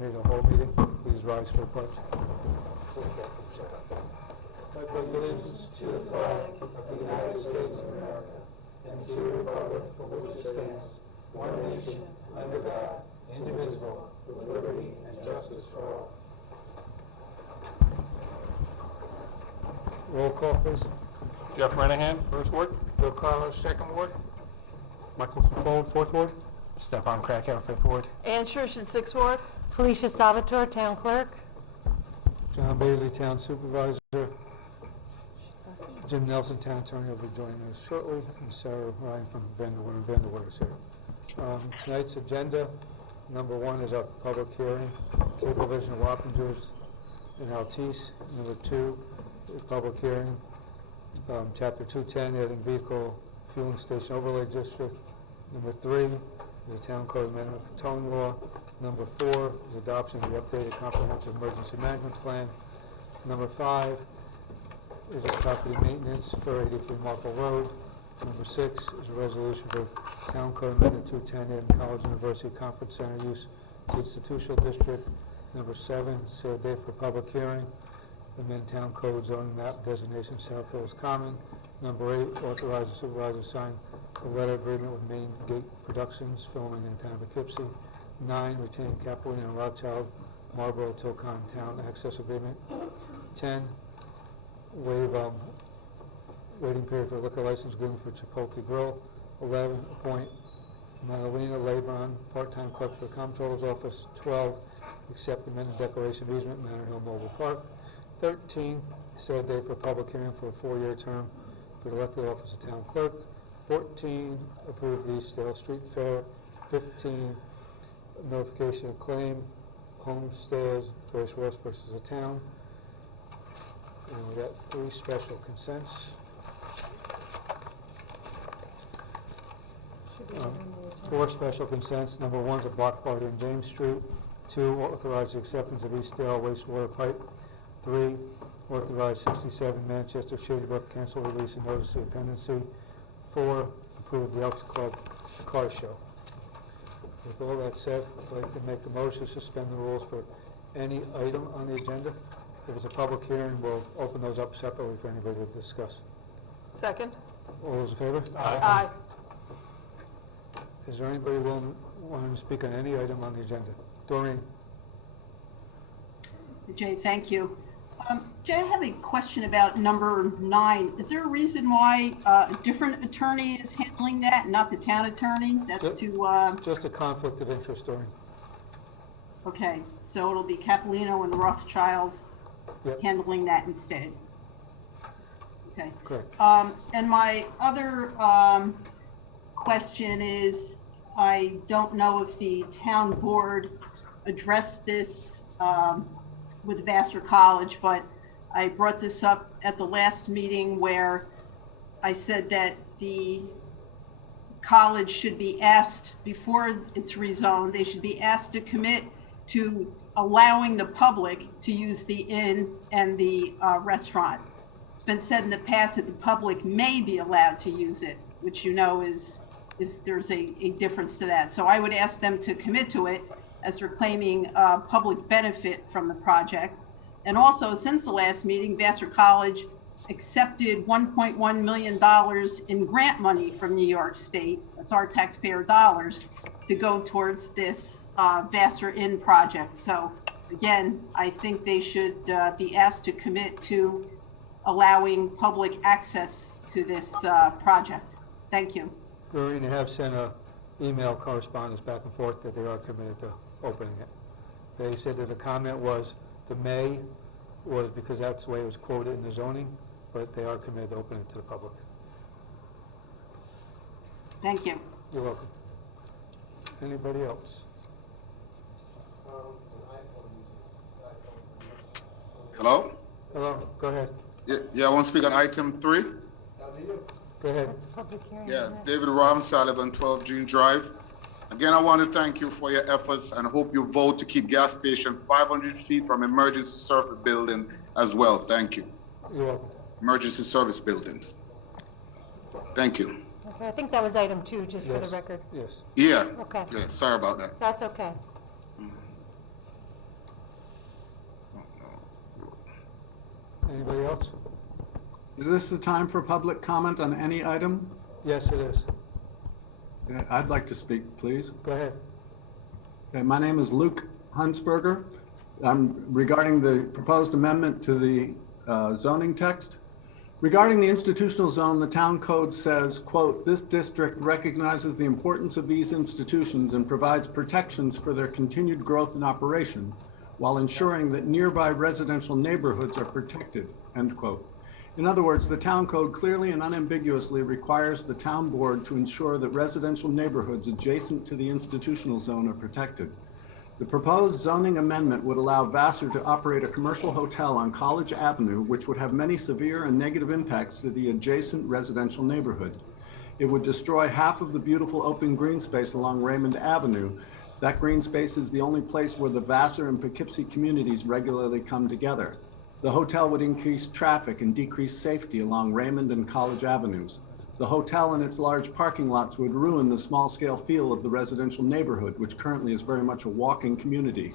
meeting, the whole meeting. Please rise for the pledge. I pledge allegiance to the flag of the United States of America and to the republic for which it stands, one nation, under God, indivisible, with liberty and justice for all. Roll call, please. Jeff Renahan, First Ward. Joe Carlos, Second Ward. Michael Fold, Fourth Ward. Stefan Krakow, Fifth Ward. Ann Schuster, 6th Ward. Felicia Salvatore, Town Clerk. John Bailey, Town Supervisor. Jim Nelson, Town Attorney, will be joining us shortly, and Sarah Ryan from Vanderwater is here. Tonight's agenda, number 1 is our public hearing, Cablevision of Wappingers and Altice. Number 2 is public hearing, Chapter 210, adding vehicle fueling station overlay district. Number 3 is a town code amendment for towing law. Number 4 is adoption of the updated comprehensive emergency management plan. Number 5 is a property maintenance for 83 Marple Road. Number 6 is a resolution for town code amendment 210 in College University Conference Center use to institutional district. Number 7, set a date for public hearing, amend town code zoning map designation South Hills Common. Number 8, authorize the supervisor to sign a letter agreement with Main Gate Productions, filming in the town of Poughkeepsie. 9, retain Capelina and Rothschild Marlboro Tilcon Town Access Agreement. 10, waive waiting period for liquor license agreement for Chipotle Grill. 11, appoint Madalena Lebron, part-time clerk for the Comptroller's Office. 12, accept the amended declaration of easement, Manor Hill Mobile Park. 13, set a date for a public hearing for a 4-year term for the elected office of town clerk. 14, approve the Eastdale Street Fair. 15, notification of claim, Homestairs, Joyce Ross versus the town. And we got 3 special consents. 4 special consents. Number 1 is a block party on James Street. 2, authorize the acceptance of Eastdale wastewater pipe. 3, authorize 67 Manchester Shady Brook cancel release and notice of pendency. 4, approve the Elks Club car show. With all that said, I'd like to make a motion to suspend the rules for any item on the agenda. If it's a public hearing, we'll open those up separately for anybody to discuss. Second. All those in favor? Aye. Is there anybody wanting to speak on any item on the agenda? Doreen? Jay, thank you. Jay, I have a question about number 9. Is there a reason why a different attorney is handling that, not the town attorney? That's Just a conflict of interest, Doreen. okay, so it'll be Capolino and Rothschild Yep. handling that instead. Okay. Correct. And my other question is, I don't know if the town board addressed this with Vassar College, but I brought this up at the last meeting where I said that the college should be asked, before it's rezoned, they should be asked to commit to allowing the public to use the inn and the restaurant. It's been said in the past that the public may be allowed to use it, which you know is there's a difference to that. So I would ask them to commit to it, as they're claiming public benefit from the project. And also, since the last meeting, Vassar College accepted $1.1 million in grant money from New York State, that's our taxpayer dollars, to go towards this Vassar Inn project. So again, I think they should be asked to commit to allowing public access to this project. Thank you. Doreen, they have sent a email correspondence back and forth that they are committed to opening it. They said that the comment was, the may was because that's the way it was quoted in the zoning, but they are committed to opening it to the public. Thank you. You're welcome. Anybody else? Hello? Hello, go ahead. Yeah, I want to speak on item 3. Go ahead. That's a public hearing. Yes, isn't it? David Robinson, I live on 12 Jean Drive. Again, I want to thank you for your efforts and hope you vote to keep gas station 500 feet from emergency service building as well. Thank you. You're welcome. Emergency service buildings. Thank you. Okay, I think that was item 2, just for the Yes. record. Yes. Yeah. Okay. Yeah, sorry about that. That's okay. else? Is this the time for public comment on any item? Yes, it is. I'd like to speak, please. Go ahead. Okay, my name is Luke Hunsberger. Regarding the proposed amendment to the zoning text. Regarding the institutional zone, the town code says, quote, "This district recognizes the importance of these institutions and provides protections for their continued growth and operation while ensuring that nearby residential neighborhoods are protected," end quote. In other words, the town code clearly and unambiguously requires the town board to ensure that residential neighborhoods adjacent to the institutional zone are protected. The proposed zoning amendment would allow Vassar to operate a commercial hotel on College Avenue, which would have many severe and negative impacts to the adjacent residential neighborhood. It would destroy half of the beautiful open green space along Raymond Avenue. That green space is the only place where the Vassar and Poughkeepsie communities regularly come together. The hotel would increase traffic and decrease safety along Raymond and College Avenues. The hotel and its large parking lots would ruin the small-scale feel of the residential neighborhood, which currently is very much a walking community.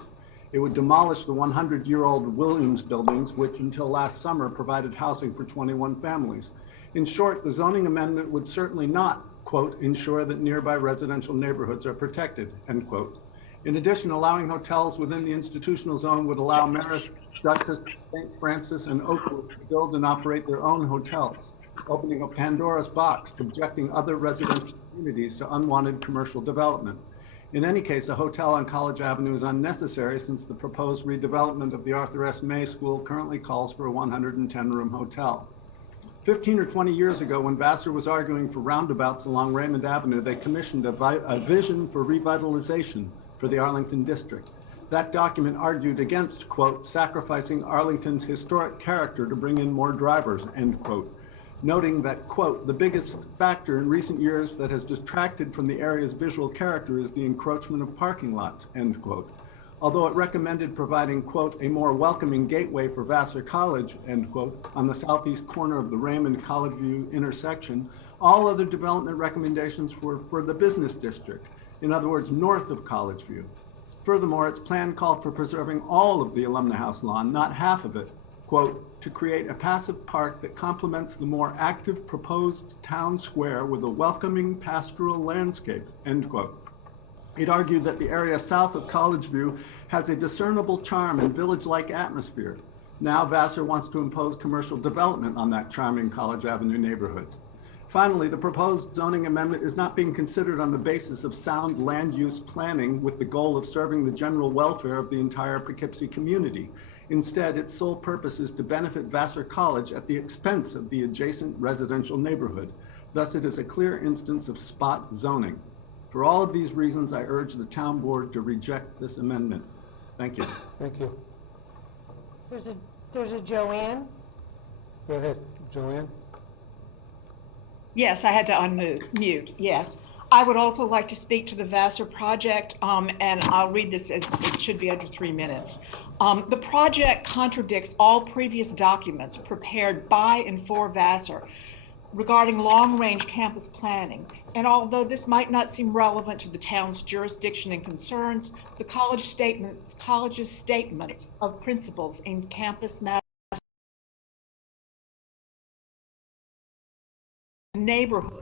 It would demolish the 100-year-old Williams buildings, which until last summer provided housing for 21 families. In short, the zoning amendment would certainly not, quote, "ensure that nearby residential neighborhoods are protected," end quote. In addition, allowing hotels within the institutional zone would allow Marist, Dutchess, St. Francis, and Oakwood to build and operate their own hotels, opening a Pandora's box, subjecting other residential communities to unwanted commercial development. In any case, a hotel on College Avenue is unnecessary since the proposed redevelopment of the Arthur S. May School currently calls for a 110-room hotel. 15 or 20 years ago, when Vassar was arguing for roundabouts along Raymond Avenue, they commissioned a vision for revitalization for the Arlington district. That document argued against, quote, "sacrificing Arlington's historic character to bring in more drivers," end quote, noting that, quote, "the biggest factor in recent years that has detracted from the area's visual character is the encroachment of parking lots," end quote. Although it recommended providing, quote, "a more welcoming gateway for Vassar College," end quote, on the southeast corner of the Raymond College View intersection, all other development recommendations were for the business district, in other words, north of College View. Furthermore, its plan called for preserving all of the Alumni House lawn, not half of it, quote, "to create a passive park that complements the more active proposed town square with a welcoming pastoral landscape," end quote. It argued that the area south of College View has a discernible charm and village-like atmosphere. Now Vassar wants to impose commercial development on that charming College Avenue neighborhood. Finally, the proposed zoning amendment is not being considered on the basis of sound land use planning with the goal of serving the general welfare of the entire Poughkeepsie community. Instead, its sole purpose is to benefit Vassar College at the expense of the adjacent residential neighborhood. Thus, it is a clear instance of spot zoning. For all of these reasons, I urge the town board to reject this amendment. Thank you. Thank you. There's a Joanne. Go ahead, Joanne. Yes, I had to unmute, yes. I would also like to speak to the Vassar project, and I'll read this, it should be under 3 minutes. The project contradicts all previous documents prepared by and for Vassar regarding long-range campus planning. And although this might not seem relevant to the town's jurisdiction and concerns, the college's statements of principles in campus matters neighborhood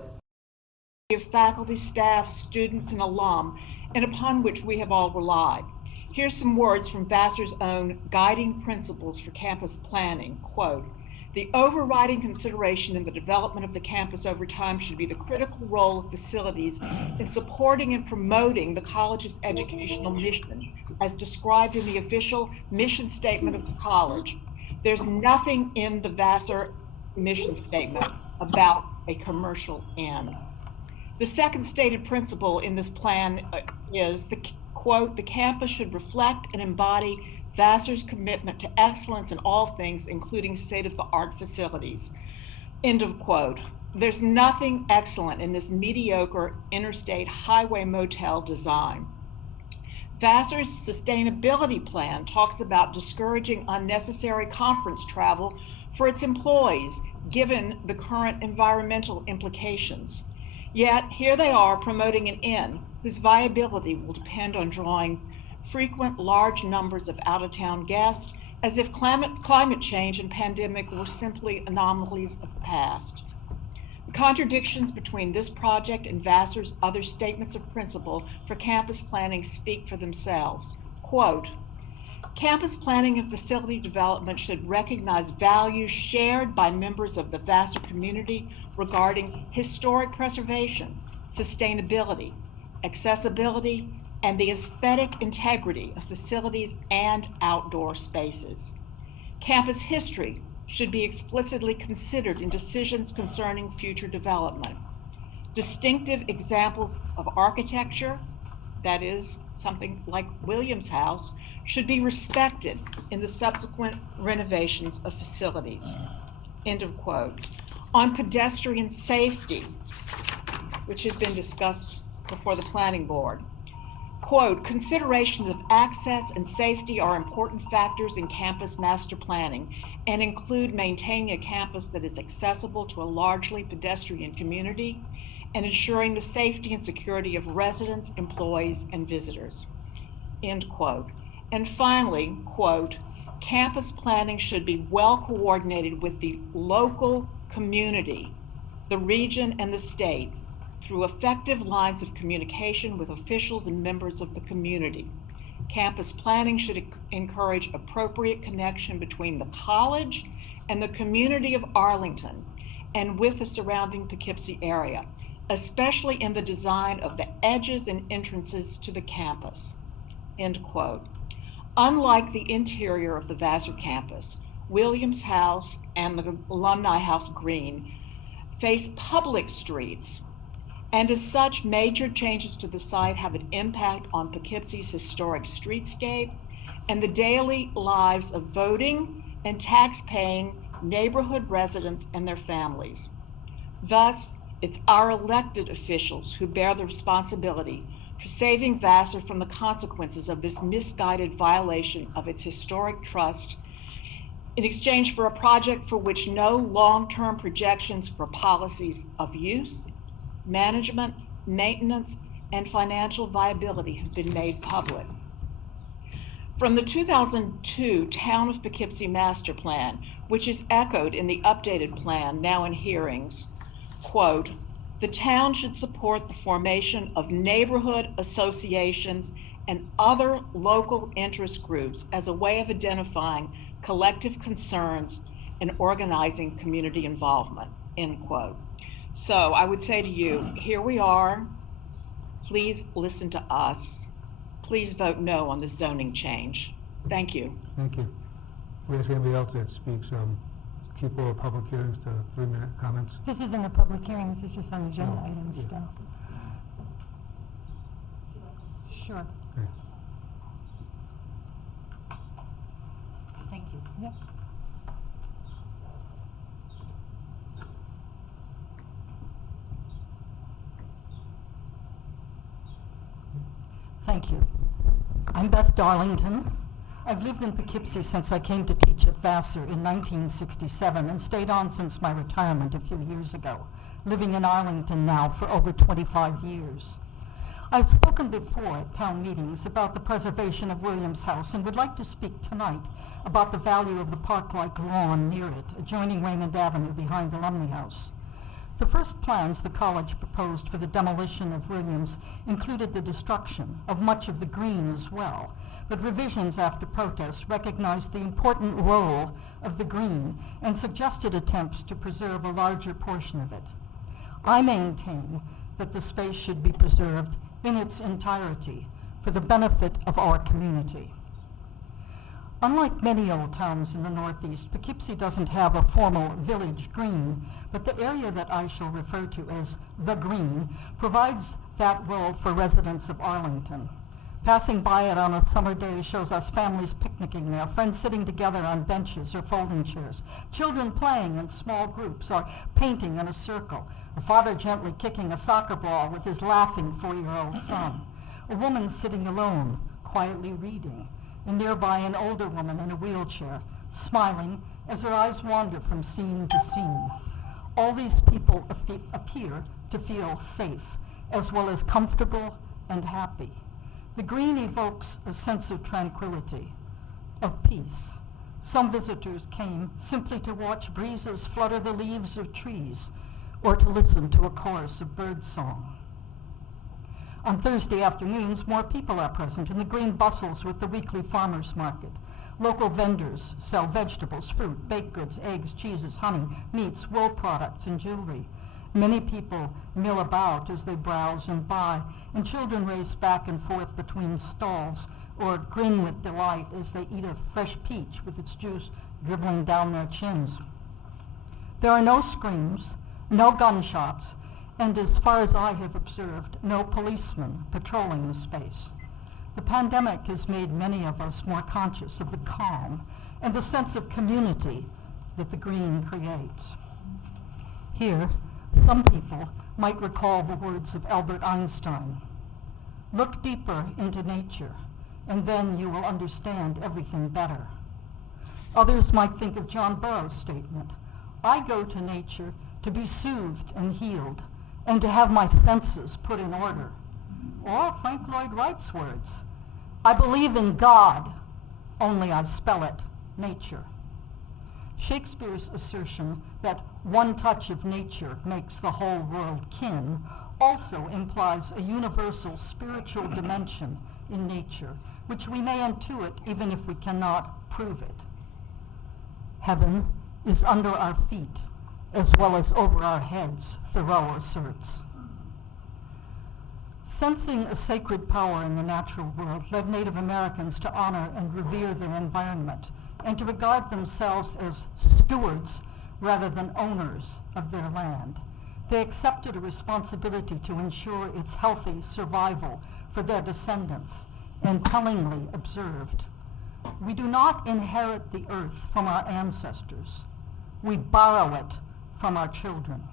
of faculty, staff, students, and alum, and upon which we have all relied. Here's some words from Vassar's own guiding principles for campus planning. Quote, "The overriding consideration in the development of the campus over time should be the critical role of facilities in supporting and promoting the college's educational mission, as described in the official mission statement of the college. There's nothing in the Vassar mission statement about a commercial end." The second stated principle in this plan is the quote, "The campus should reflect and embody Vassar's commitment to excellence in all things, including state-of-the-art facilities," end of quote. There's nothing excellent in this mediocre interstate highway motel design. Vassar's sustainability plan talks about discouraging unnecessary conference travel for its employees, given the current environmental implications. Yet here they are promoting an inn whose viability will depend on drawing frequent large numbers of out-of-town guests as if climate change and pandemic were simply anomalies of the past. The contradictions between this project and Vassar's other statements of principle for campus planning speak for themselves. Quote, campus planning and facility development should recognize values shared by members of the Vassar community regarding historic preservation, sustainability, accessibility, and the aesthetic integrity of facilities and outdoor spaces. Campus history should be explicitly considered in decisions concerning future development. Distinctive examples of architecture, that is, something like Williams House, should be respected in the subsequent renovations of facilities. End of quote. On pedestrian safety, which has been discussed before the planning board, quote, considerations of access and safety are important factors in campus master planning and include maintaining a campus that is accessible to a largely pedestrian community and ensuring the safety and security of residents, employees, and visitors, end quote. And finally, quote, campus planning should be well coordinated with the local community, the region, and the state through effective lines of communication with officials and members of the community. Campus planning should encourage appropriate connection between the college and the community of Arlington and with the surrounding Poughkeepsie area, especially in the design of the edges and entrances to the campus, end quote. Unlike the interior of the Vassar campus, Williams House and the Alumni House Green face public streets, and as such, major changes to the site have an impact on Poughkeepsie's historic streetscape and the daily lives of voting and tax-paying neighborhood residents and their families. Thus, it's our elected officials who bear the responsibility for saving Vassar from the consequences of this misguided violation of its historic trust in exchange for a project for which no long-term projections for policies of use, management, maintenance, and financial viability have been made public. From the 2002 Town of Poughkeepsie Master Plan, which is echoed in the updated plan now in hearings, quote, the town should support the formation of neighborhood associations and other local interest groups as a way of identifying collective concerns and organizing community involvement, end quote. So I would say to you, here we are. Please listen to us. Please vote no on this zoning change. Thank you. Thank you. We ask anybody else that speaks, keep all public hearings to 3-minute comments. This isn't a public hearing, this is just on agenda Oh, items yeah. still. Sure. Okay. Thank you. Yep. Thank you. I'm Beth Darlington. I've lived in Poughkeepsie since I came to teach at Vassar in 1967 and stayed on since my retirement a few years ago, living in Arlington now for over 25 years. I've spoken before at town meetings about the preservation of Williams House and would like to speak tonight about the value of the park-like lawn near it, adjoining Raymond Avenue behind Alumni House. The first plans the college proposed for the demolition of Williams included the destruction of much of the green as well, but revisions after protests recognized the important role of the green and suggested attempts to preserve a larger portion of it. I maintain that the space should be preserved in its entirety for the benefit of our community. Unlike many old towns in the Northeast, Poughkeepsie doesn't have a formal village green, but the area that I shall refer to as the Green provides that role for residents of Arlington. Passing by it on a summer day shows us families picnicking there, friends sitting together on benches or folding chairs, children playing in small groups or painting in a circle, a father gently kicking a soccer ball with his laughing 4-year-old son, a woman sitting alone, quietly reading, and nearby an older woman in a wheelchair, smiling as her eyes wander from scene to scene. All these people appear to feel safe, as well as comfortable and happy. The green evokes a sense of tranquility, of peace, Some visitors came simply to watch breezes flutter the leaves of trees or to listen to a chorus of birdsong. On Thursday afternoons, more people are present in the green bustles with the weekly farmers market. Local vendors sell vegetables, fruit, baked goods, eggs, cheeses, honey, meats, wool products, and jewelry. Many people mill about as they browse and buy, and children race back and forth between stalls or grin with delight as they eat a fresh peach with its juice dribbling down their chins. There are no screams, no gunshots, and as far as I have observed, no policemen patrolling the space. The pandemic has made many of us more conscious of the calm and the sense of community that the green creates. Here, some people might recall the words of Albert Einstein. Look deeper into nature, and then you will understand everything better. Others might think of John Burroughs' statement, I go to nature to be soothed and healed, and to have my senses put in order. Or Frank Lloyd Wright's words, I believe in God, only I spell it nature. Shakespeare's assertion that one touch of nature makes the whole world kin also implies a universal spiritual dimension in nature, which we may intuit even if we cannot prove it. Heaven is under our feet as well as over our heads, Thoreau asserts. Sensing a sacred power in the natural world led Native Americans to honor and revere their environment and to regard themselves as stewards rather than owners of their land. They accepted a responsibility to ensure its healthy survival for their descendants and tellingly observed, we do not inherit the earth from our ancestors. We borrow it from our children.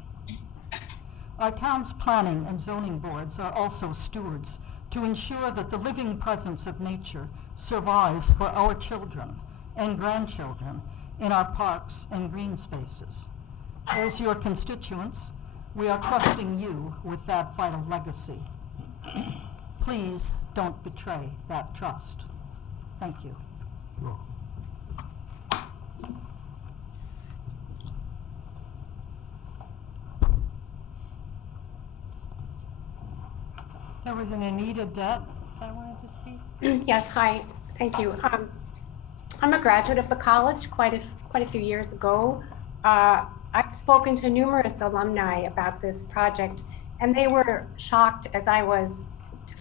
Our town's planning and zoning boards are also stewards to ensure that the living presence of nature survives for our children and grandchildren in our parks and green spaces. As your constituents, we are trusting you with that vital legacy. Please don't betray that trust. Thank you. Well, There was an Anita Dutt that wanted to speak. Yes, hi, thank you. I'm a graduate of the college quite a few years ago. I've spoken to numerous alumni about this project, and they were shocked, as I was,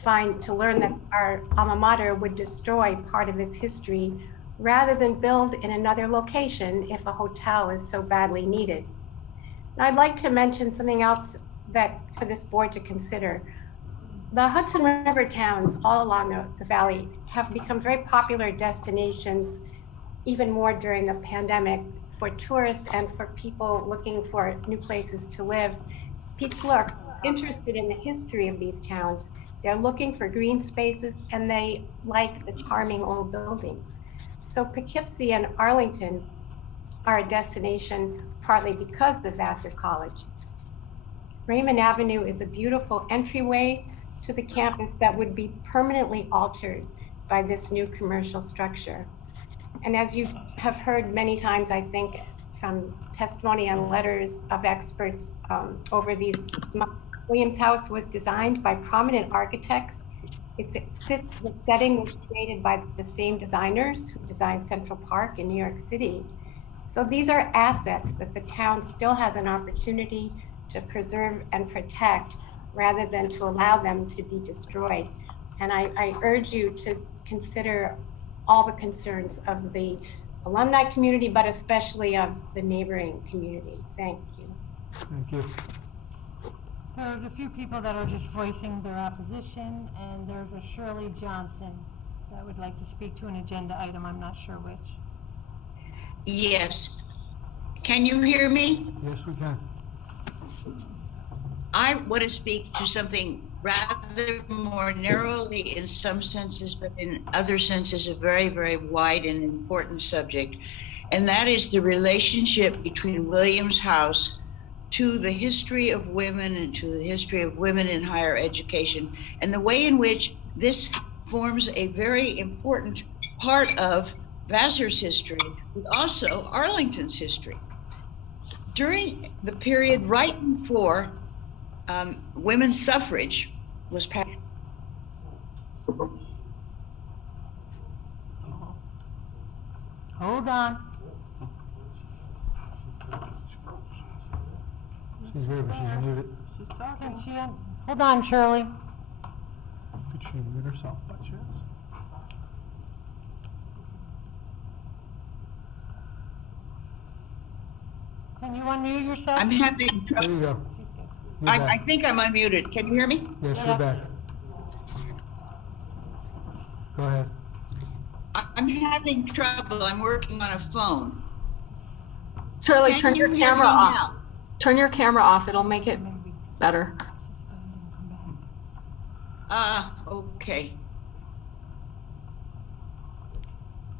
to learn that our alma mater would destroy part of its history rather than build in another location if a hotel is so badly needed. Now, I'd like to mention something else that for this board to consider. The Hudson River towns all along the valley have become very popular destinations, even more during the pandemic, for tourists and for people looking for new places to live. People are interested in the history of these towns. They're looking for green spaces, and they like the charming old buildings. So Poughkeepsie and Arlington are a destination partly because of Vassar College. Raymond Avenue is a beautiful entryway to the campus that would be permanently altered by this new commercial structure. And as you have heard many times, I think, from testimony and letters of experts over these months, Williams House was designed by prominent architects. The setting was created by the same designers who designed Central Park in New York City. So these are assets that the town still has an opportunity to preserve and protect rather than to allow them to be destroyed. And I urge you to consider all the concerns of the alumni community, but especially of the neighboring community. Thank you. thank you. There's a few people that are just voicing their opposition, and there's a Shirley Johnson that would like to speak to an agenda item. I'm not sure which. Yes. Can you hear me? Yes, we can. I want to speak to something rather more narrowly in some senses, but in other senses a very, very wide and important subject. And that is the relationship between Williams House to the history of women and to the history of women in higher education, and the way in which this forms a very important part of Vassar's history, but also Arlington's history. During the period right before women's suffrage was passed, Hold on. She's here, but she's muted. She's talking. Can she, hold on, Shirley. Did she mute herself by chance? Can you unmute yourself? I'm having There trouble. you go. She's good. You're I back. think I'm unmuted. Can you hear me? Yes, Yeah. you're back. Go ahead. I'm having trouble. I'm working on a phone. Shirley, Can turn you your hear camera me off. now? Turn your camera off. It'll make it better. Okay.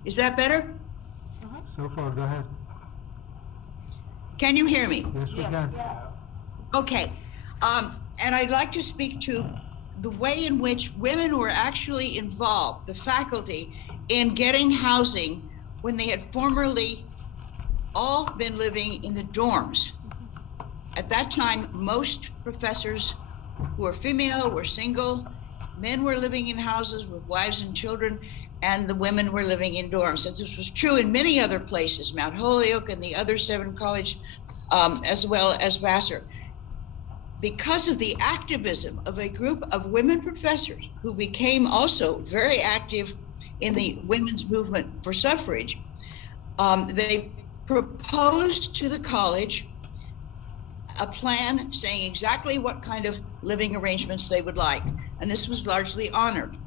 Is that better? So far, go ahead. Can you hear me? Yes, we can. Okay. And I'd like to speak to the way in which women were actually involved, the faculty, in getting housing when they had formerly all been living in the dorms. At that time, most professors who were female were single, men were living in houses with wives and children, and the women were living in dorms. And this was true in many other places, Mount Holyoke and the other 7 colleges, as well as Vassar. Because of the activism of a group of women professors who became also very active in the women's movement for suffrage, they proposed to the college a plan saying exactly what kind of living arrangements they would like. And this was largely honored.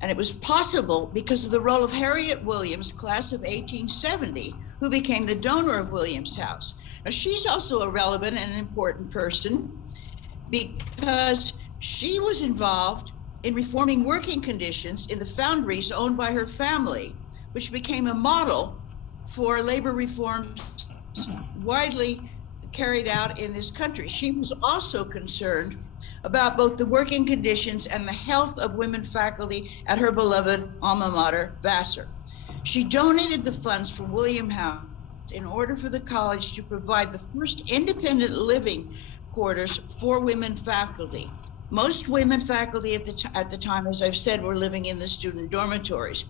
And it was possible because of the role of Harriet Williams, class of 1870, who became the donor of Williams House. Now, she's also a relevant and important person because she was involved in reforming working conditions in the foundries owned by her family, which became a model for labor reforms widely carried out in this country. She was also concerned about both the working conditions and the health of women faculty at her beloved alma mater, Vassar. She donated the funds for William House in order for the college to provide the first independent living quarters for women faculty. Most women faculty at the time, as I've said, were living in the student dormitories.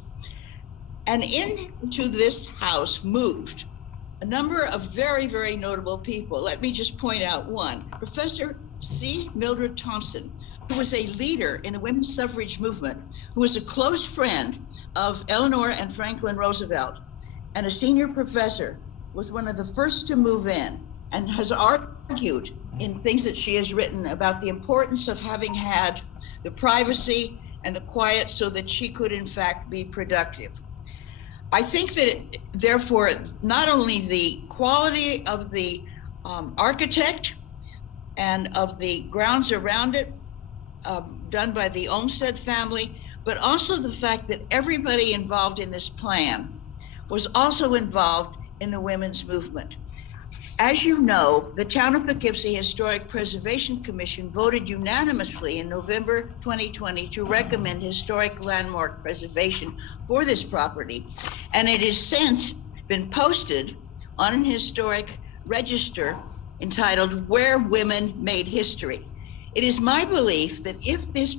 And into this house moved a number of very, very notable people. Let me just point out one. Professor C. Mildred Thompson, who was a leader in the women's suffrage movement, who was a close friend of Eleanor and Franklin Roosevelt, and a senior professor, was one of the first to move in and has argued in things that she has written about the importance of having had the privacy and the quiet so that she could in fact be productive. I think that therefore, not only the quality of the architect and of the grounds around it, done by the Olmsted family, but also the fact that everybody involved in this plan was also involved in the women's movement. As you know, the Town of Poughkeepsie Historic Preservation Commission voted unanimously in November 2020 to recommend historic landmark preservation for this property. And it has since been posted on an historic register entitled Where Women Made History. It is my belief that if this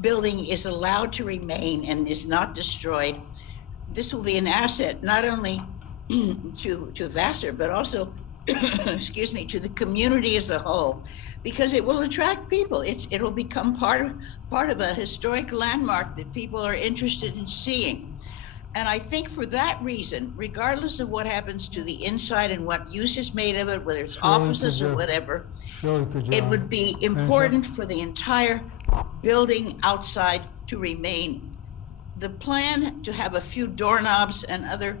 building is allowed to remain and is not destroyed, this will be an asset not only to Vassar, but also excuse me, to the community as a whole, because it will attract people. It'll become part of a historic landmark that people are interested in seeing. And I think for that reason, regardless of what happens to the inside and what use is made of it, whether it's offices or whatever, it would be important for the entire building outside to remain. The plan to have a few doorknobs and other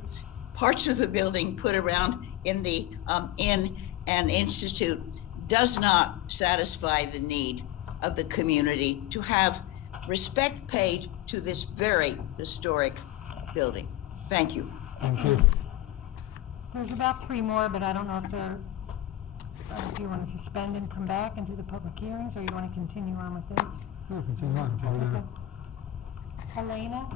parts of the building put around in the inn and institute does not satisfy the need of the community to have respect paid to this very historic building. Thank you. Thank you. There's about 3 more, but I don't know if they're, if you want to suspend and come back and do the public hearings, or you want to continue on with this? Yeah, continue on. Okay. Elena?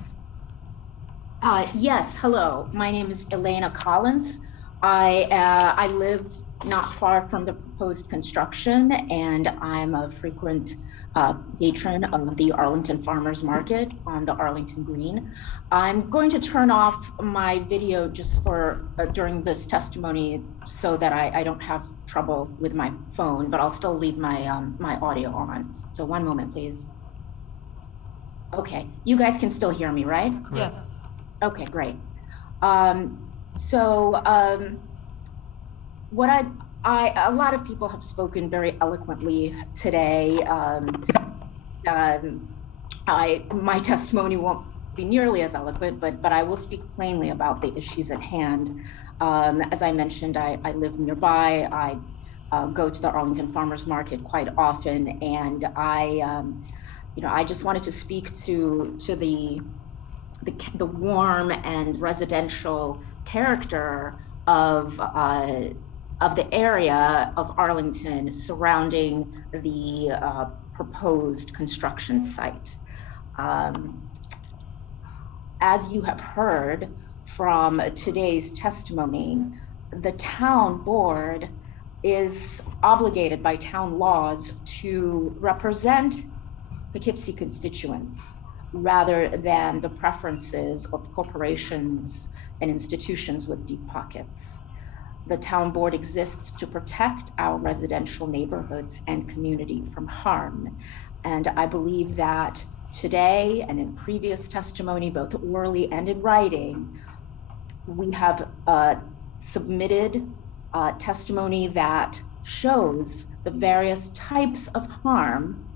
Yes, hello. My name is Elena Collins. I live not far from the proposed construction, and I'm a frequent patron of the Arlington Farmers Market on the Arlington Green. I'm going to turn off my video just for during this testimony so that I don't have trouble with my phone, but I'll still leave my my audio on. So one moment, please. Okay, you guys can still hear me, right? Yes. Okay, great. What a lot of people have spoken very eloquently today. My testimony won't be nearly as eloquent, but I will speak plainly about the issues at hand. As I mentioned, I live nearby. I go to the Arlington Farmers Market quite often, and I just wanted to speak to the warm and residential character of the area of Arlington surrounding the proposed construction site. As you have heard from today's testimony, the town board is obligated by town laws to represent Poughkeepsie constituents rather than the preferences of corporations and institutions with deep pockets. The town board exists to protect our residential neighborhoods and community from harm. And I believe that today and in previous testimony, both orally and in writing, we have submitted testimony that shows the various types of harm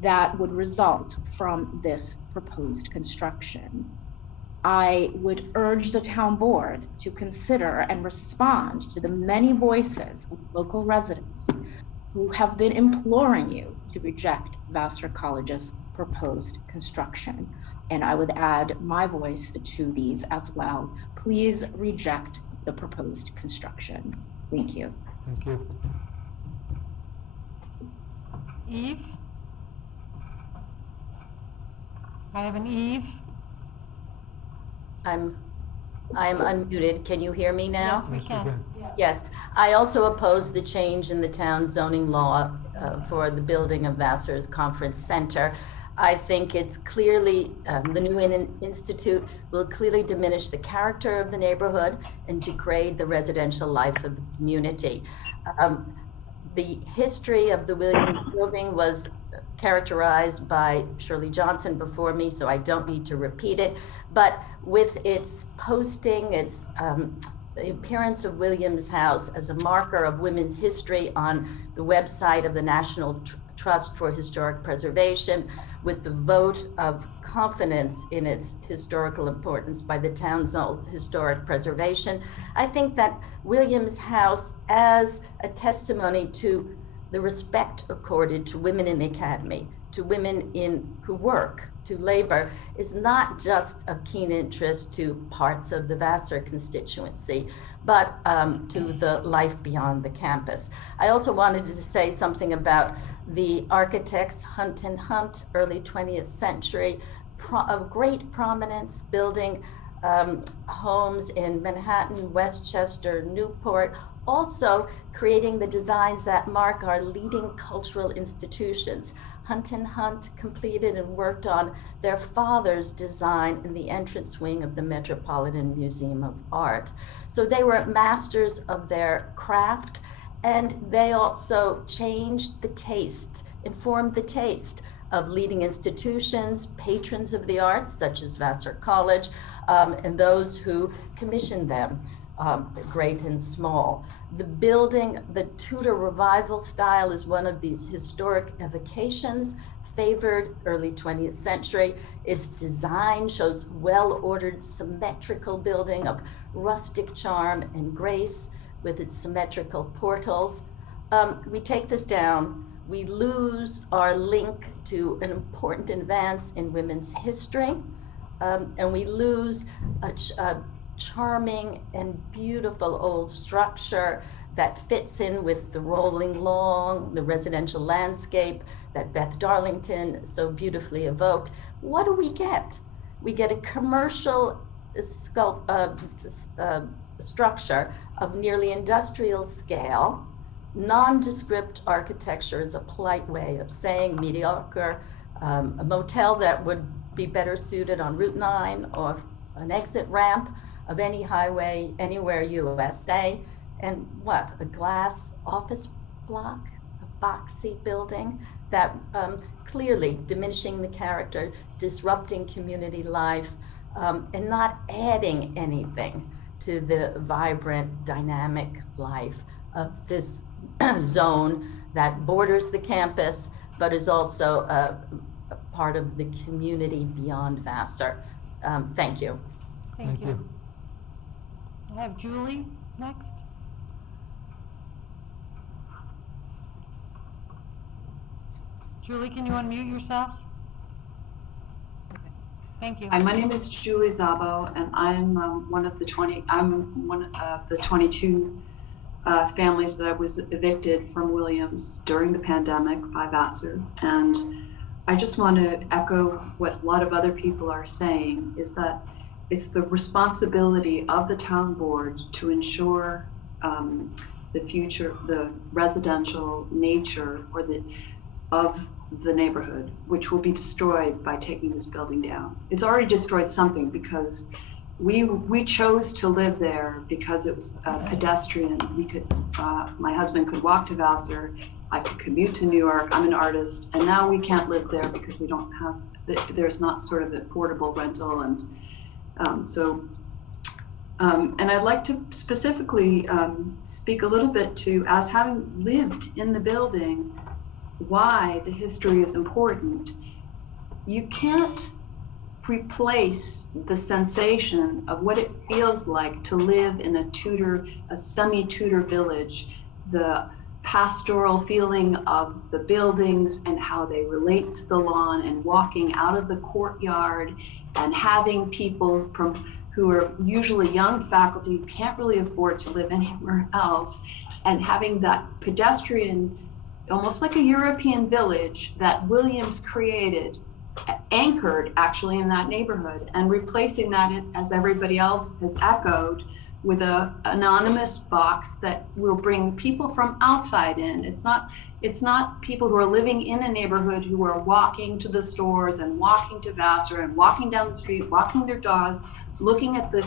that would result from this proposed construction. I would urge the town board to consider and respond to the many voices of local residents who have been imploring you to reject Vassar College's proposed construction. And I would add my voice to these as well. Please reject the proposed construction. Thank you. Thank you. Eve? I have an Eve. I'm unmuted. Can you hear me now? Yes, we can. Yes. I also oppose the change in the town zoning law for the building of Vassar's Conference Center. I think it's clearly, the New Institute will clearly diminish the character of the neighborhood and degrade the residential life of the community. The history of the Williams Building was characterized by Shirley Johnson before me, so I don't need to repeat it. But with its posting, its the appearance of Williams House as a marker of women's history on the website of the National Trust for Historic Preservation, with the vote of confidence in its historical importance by the town's historic preservation, I think that Williams House, as a testimony to the respect accorded to women in the academy, to women who work, to labor, is not just of keen interest to parts of the Vassar constituency, but to the life beyond the campus. I also wanted to say something about the architects Hunt and Hunt, early 20th century, of great prominence, building homes in Manhattan, Westchester, Newport, also creating the designs that mark our leading cultural institutions. Hunt and Hunt completed and worked on their father's design in the entrance wing of the Metropolitan Museum of Art. So they were masters of their craft, and they also changed the taste, informed the taste of leading institutions, patrons of the arts, such as Vassar College, and those who commissioned them, great and small. The building, the Tudor Revival style, is one of these historic evocations favored early 20th century. Its design shows well-ordered, symmetrical building of rustic charm and grace with its symmetrical portals. We take this down, we lose our link to an important advance in women's history, and we lose a charming and beautiful old structure that fits in with the rolling lawn, the residential landscape that Beth Darlington so beautifully evoked. What do we get? We get a commercial structure of nearly industrial scale. Nondescript architecture is a polite way of saying mediocre. A motel that would be better suited on Route 9 or an exit ramp of any highway anywhere USA. And what, a glass office block, a boxy building that clearly diminishing the character, disrupting community life, and not adding anything to the vibrant, dynamic life of this zone that borders the campus, but is also a part of the community beyond Vassar. Thank you. Thank you. I have Julie next. Julie, can you unmute yourself? Thank you. Hi, my name is Julie Zabo, and I'm one of the 22 families that was evicted from Williams during the pandemic by Vassar. And I just want to echo what a lot of other people are saying, is that it's the responsibility of the town board to ensure the future, the residential nature of the neighborhood, which will be destroyed by taking this building down. It's already destroyed something because we chose to live there because it was pedestrian. We could, my husband could walk to Vassar, I could commute to New York, I'm an artist, and now we can't live there because we don't have, there's not sort of affordable rental. And and I'd like to specifically speak a little bit to, as having lived in the building, why the history is important. You can't replace the sensation of what it feels like to live in a semi-Tudor village, the pastoral feeling of the buildings and how they relate to the lawn, and walking out of the courtyard and having people who are usually young faculty who can't really afford to live anywhere else, and having that pedestrian, almost like a European village that Williams created, anchored actually in that neighborhood, and replacing that, as everybody else has echoed, with a anonymous box that will bring people from outside in. It's not people who are living in a neighborhood who are walking to the stores and walking to Vassar and walking down the street, walking their dogs, looking at the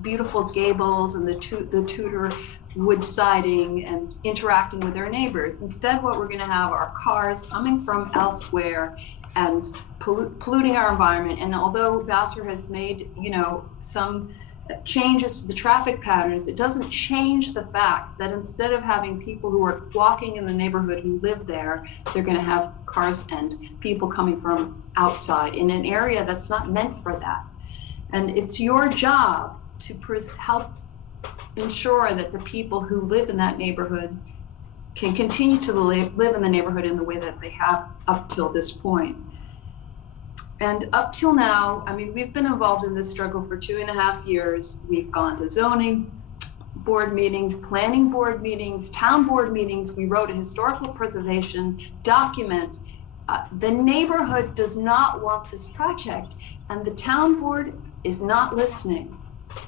beautiful gables and the Tudor wood siding and interacting with their neighbors. Instead, what we're going to have are cars coming from elsewhere and polluting our environment. And although Vassar has made, some changes to the traffic patterns, it doesn't change the fact that instead of having people who are walking in the neighborhood who live there, they're going to have cars and people coming from outside in an area that's not meant for that. And it's your job to help ensure that the people who live in that neighborhood can continue to live in the neighborhood in the way that they have up till this point. And up till now, we've been involved in this struggle for 2.5 years. We've gone to zoning board meetings, planning board meetings, town board meetings. We wrote a historical preservation document. The neighborhood does not want this project, and the town board is not listening.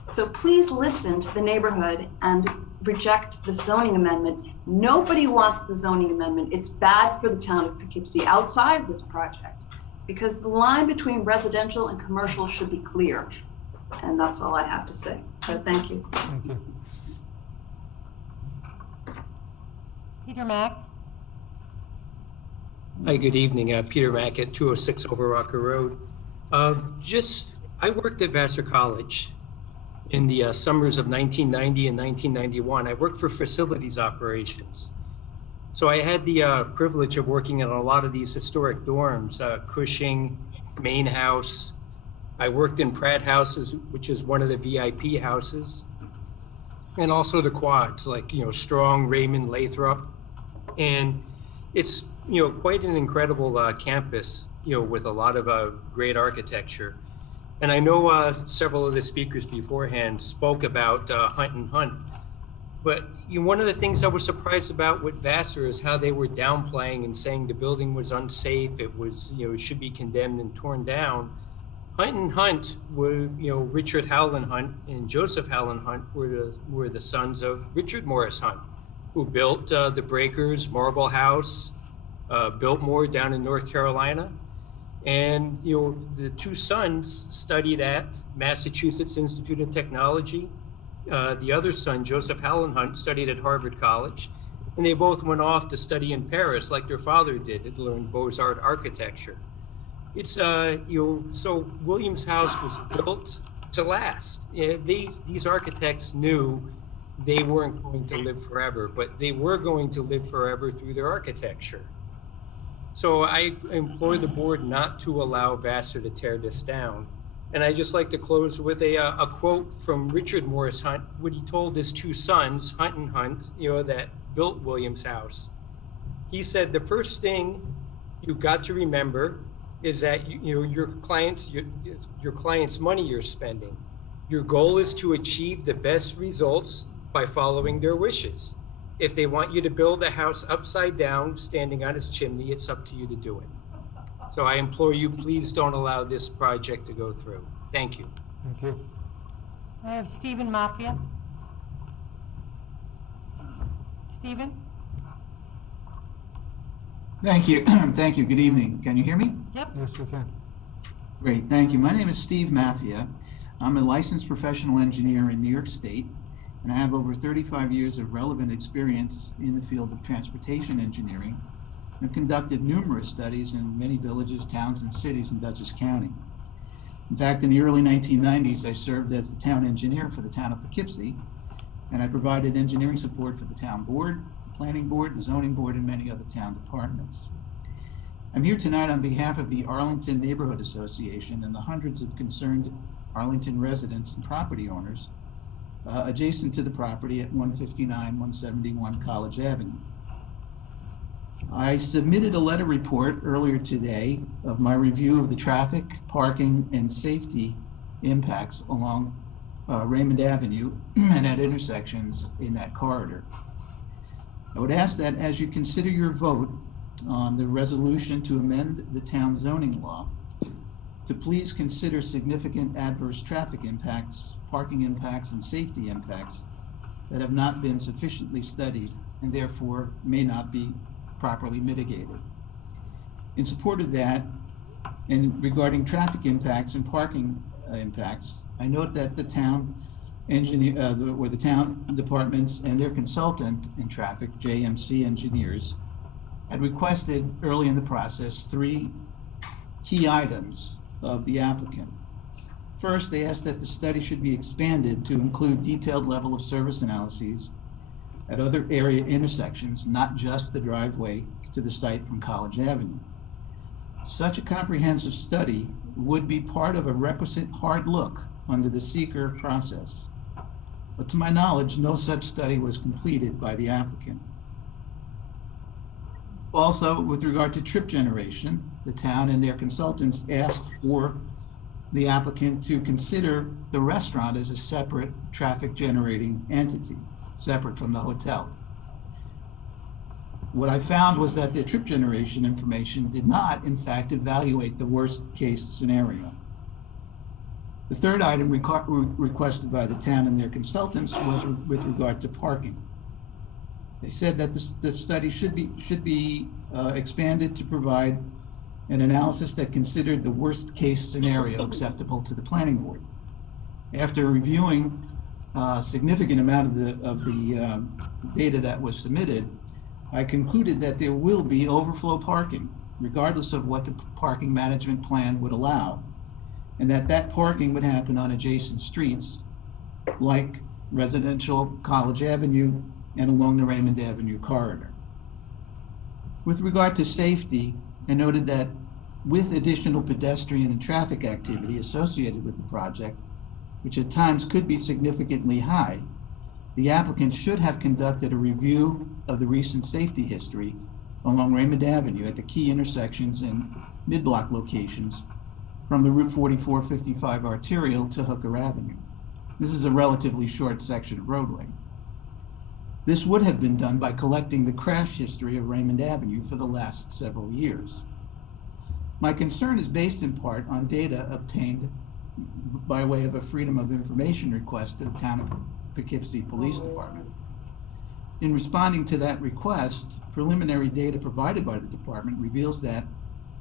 So please listen to the neighborhood and reject the zoning amendment. Nobody wants the zoning amendment. It's bad for the town of Poughkeepsie outside of this project, because the line between residential and commercial should be clear. And that's all I have to say. So thank you. Thank you. Peter Mack. Hi, good evening. Peter Mack at 206 Overrocker Road. I worked at Vassar College in the summers of 1990 and 1991. I worked for facilities operations. So I had the privilege of working in a lot of these historic dorms, Cushing, Main House. I worked in Pratt Houses, which is one of the VIP houses, and also the quads, like, Strong, Raymond, Lathrop. And it's, quite an incredible campus, with a lot of great architecture. And I know several of the speakers beforehand spoke about Hunt and Hunt. But one of the things I was surprised about with Vassar is how they were downplaying and saying the building was unsafe, it was, it should be condemned and torn down. Hunt and Hunt were, Richard Howland Hunt and Joseph Howland Hunt were the sons of Richard Morris Hunt, who built the Breakers, Marble House, Biltmore down in North Carolina. And, the two sons studied at Massachusetts Institute of Technology. The other son, Joseph Howland Hunt, studied at Harvard College. And they both went off to study in Paris like their father did, to learn Beaux-Arts architecture. It's, so Williams House was built to last. These architects knew they weren't going to live forever, but they were going to live forever through their architecture. So I implore the board not to allow Vassar to tear this down. And I just like to close with a quote from Richard Morris Hunt, what he told his two sons, Hunt and Hunt, that built Williams House. He said, the first thing you've got to remember is that your client's money you're spending. Your goal is to achieve the best results by following their wishes. If they want you to build a house upside down, standing on its chimney, it's up to you to do it. So I implore you, please don't allow this project to go through. Thank you. Thank you. I have Stephen Mafia. Stephen? Thank you. Thank you. Good evening. Can you hear me? Yep. Yes, we can. Great. Thank you. My name is Steve Mafia. I'm a licensed professional engineer in New York State, and I have over 35 years of relevant experience in the field of transportation engineering. I've conducted numerous studies in many villages, towns, and cities in Dutchess County. In fact, in the early 1990s, I served as the town engineer for the town of Poughkeepsie, and I provided engineering support for the town board, the planning board, the zoning board, and many other town departments. I'm here tonight on behalf of the Arlington Neighborhood Association and the hundreds of concerned Arlington residents and property owners adjacent to the property at 159-171 College Avenue. I submitted a letter report earlier today of my review of the traffic, parking, and safety impacts along Raymond Avenue and at intersections in that corridor. I would ask that as you consider your vote on the resolution to amend the town zoning law, to please consider significant adverse traffic impacts, parking impacts, and safety impacts that have not been sufficiently studied and therefore may not be properly mitigated. In support of that, and regarding traffic impacts and parking impacts, I note that the town engineer, or the town departments and their consultant in traffic, JMC Engineers, had requested early in the process 3 key items of the applicant. First, they asked that the study should be expanded to include detailed level of service analyses at other area intersections, not just the driveway to the site from College Avenue. Such a comprehensive study would be part of a requisite hard look under the seeker process. But to my knowledge, no such study was completed by the applicant. Also, with regard to trip generation, the town and their consultants asked for the applicant to consider the restaurant as a separate traffic generating entity, separate from the hotel. What I found was that their trip generation information did not, in fact, evaluate the worst case scenario. The third item requested by the town and their consultants was with regard to parking. They said that the study should be expanded to provide an analysis that considered the worst case scenario acceptable to the planning board. After reviewing a significant amount of the data that was submitted, I concluded that there will be overflow parking, regardless of what the parking management plan would allow, and that parking would happen on adjacent streets like residential College Avenue and along the Raymond Avenue corridor. With regard to safety, I noted that with additional pedestrian and traffic activity associated with the project, which at times could be significantly high, the applicant should have conducted a review of the recent safety history along Raymond Avenue at the key intersections and mid-block locations from the Route 44-55 arterial to Hooker Avenue. This is a relatively short section of roadway. This would have been done by collecting the crash history of Raymond Avenue for the last several years. My concern is based in part on data obtained by way of a Freedom of Information request to the Town of Poughkeepsie Police Department. In responding to that request, preliminary data provided by the department reveals that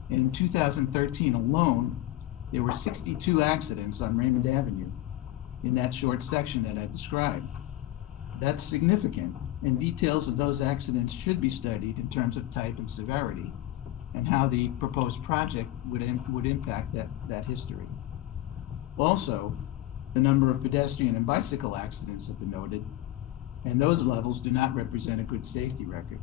in 2013 alone, there were 62 accidents on Raymond Avenue in that short section that I described. That's significant, and details of those accidents should be studied in terms of type and severity, and how the proposed project would impact that history. Also, the number of pedestrian and bicycle accidents have been noted, and those levels do not represent a good safety record.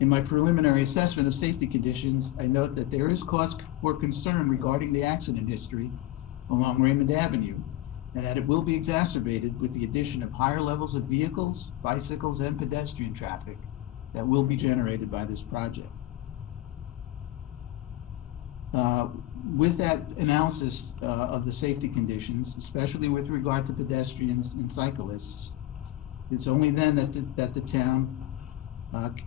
In my preliminary assessment of safety conditions, I note that there is cause for concern regarding the accident history along Raymond Avenue, and that it will be exacerbated with the addition of higher levels of vehicles, bicycles, and pedestrian traffic that will be generated by this project. With that analysis of the safety conditions, especially with regard to pedestrians and cyclists, it's only then that the town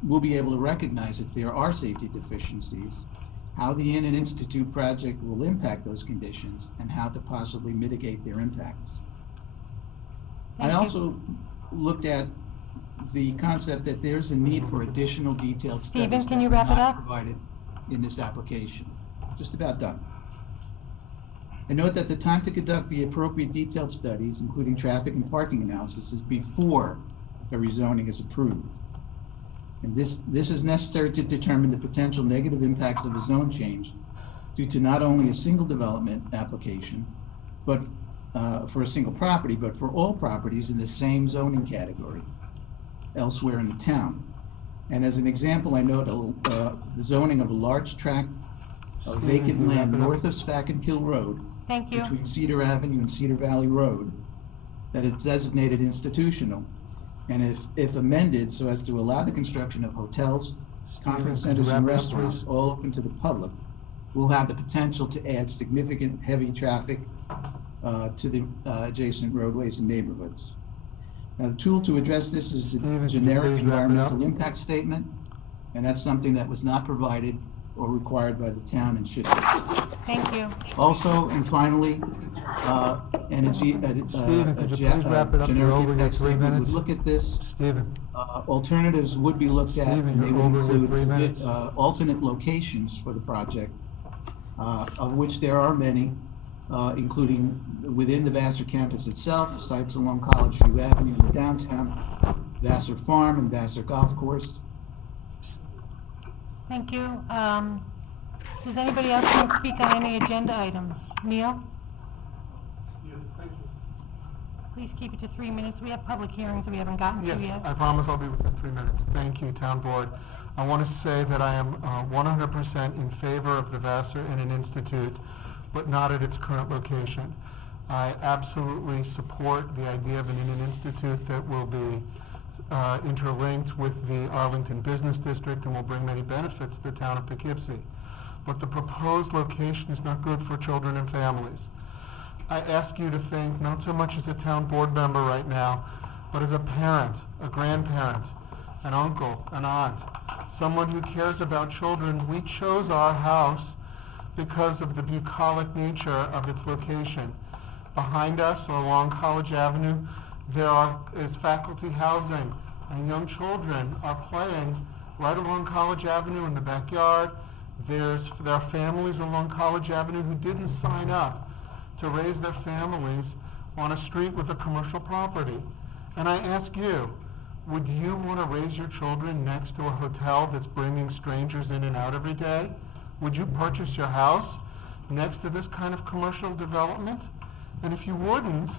will be able to recognize if there are safety deficiencies, how the Inn and Institute project will impact those conditions, and how to possibly mitigate their impacts. I also looked at the concept that there's a need for additional detailed Stephen, studies can that you were wrap it not up? provided in this application. Just about done. I note that the time to conduct the appropriate detailed studies, including traffic and parking analysis, is before a rezoning is approved. And this is necessary to determine the potential negative impacts of a zone change due to not only a single development application, but for a single property, but for all properties in the same zoning category elsewhere in the town. And as an example, I note the zoning of a large tract of vacant land north of Spakenkill Road Thank you. between Cedar Avenue and Cedar Valley Road that is designated institutional, and if amended so as to allow the construction of hotels, conference centers, and restaurants all open to the public, will have the potential to add significant heavy traffic to the adjacent roadways and neighborhoods. Now, the tool to address this is the generic environmental impact statement, and that's something that was not provided or required by the town and should be. Thank you. Also, and finally, energy, Stephen, could you please wrap it up? You're generic over your impact 3 statement would minutes. look at this. Stephen, Alternatives would be looked at, Stephen, and they you're would over your 3 include minutes. alternate locations for the project, of which there are many, including within the Vassar campus itself, sites along College View Avenue in the downtown, Vassar Farm and Vassar Golf Course. Thank you. Does anybody else want to speak on any agenda items? Neil? Please keep it to 3 minutes. We have public hearings that we haven't gotten to yes, yet. I promise I'll be within 3 minutes. Thank you, Town Board. I want to say that I am 100% in favor of the Vassar Inn and Institute, but not at its current location. I absolutely support the idea of an Inn and Institute that will be interlinked with the Arlington Business District and will bring many benefits to the town of Poughkeepsie. But the proposed location is not good for children and families. I ask you to think, not so much as a town board member right now, but as a parent, a grandparent, an uncle, an aunt, someone who cares about children. We chose our house because of the bucolic nature of its location. Behind us, along College Avenue, there is faculty housing, and young children are playing right along College Avenue in the backyard. There are families along College Avenue who didn't sign up to raise their families on a street with a commercial property. And I ask you, would you want to raise your children next to a hotel that's bringing strangers in and out every day? Would you purchase your house next to this kind of commercial development? And if you wouldn't,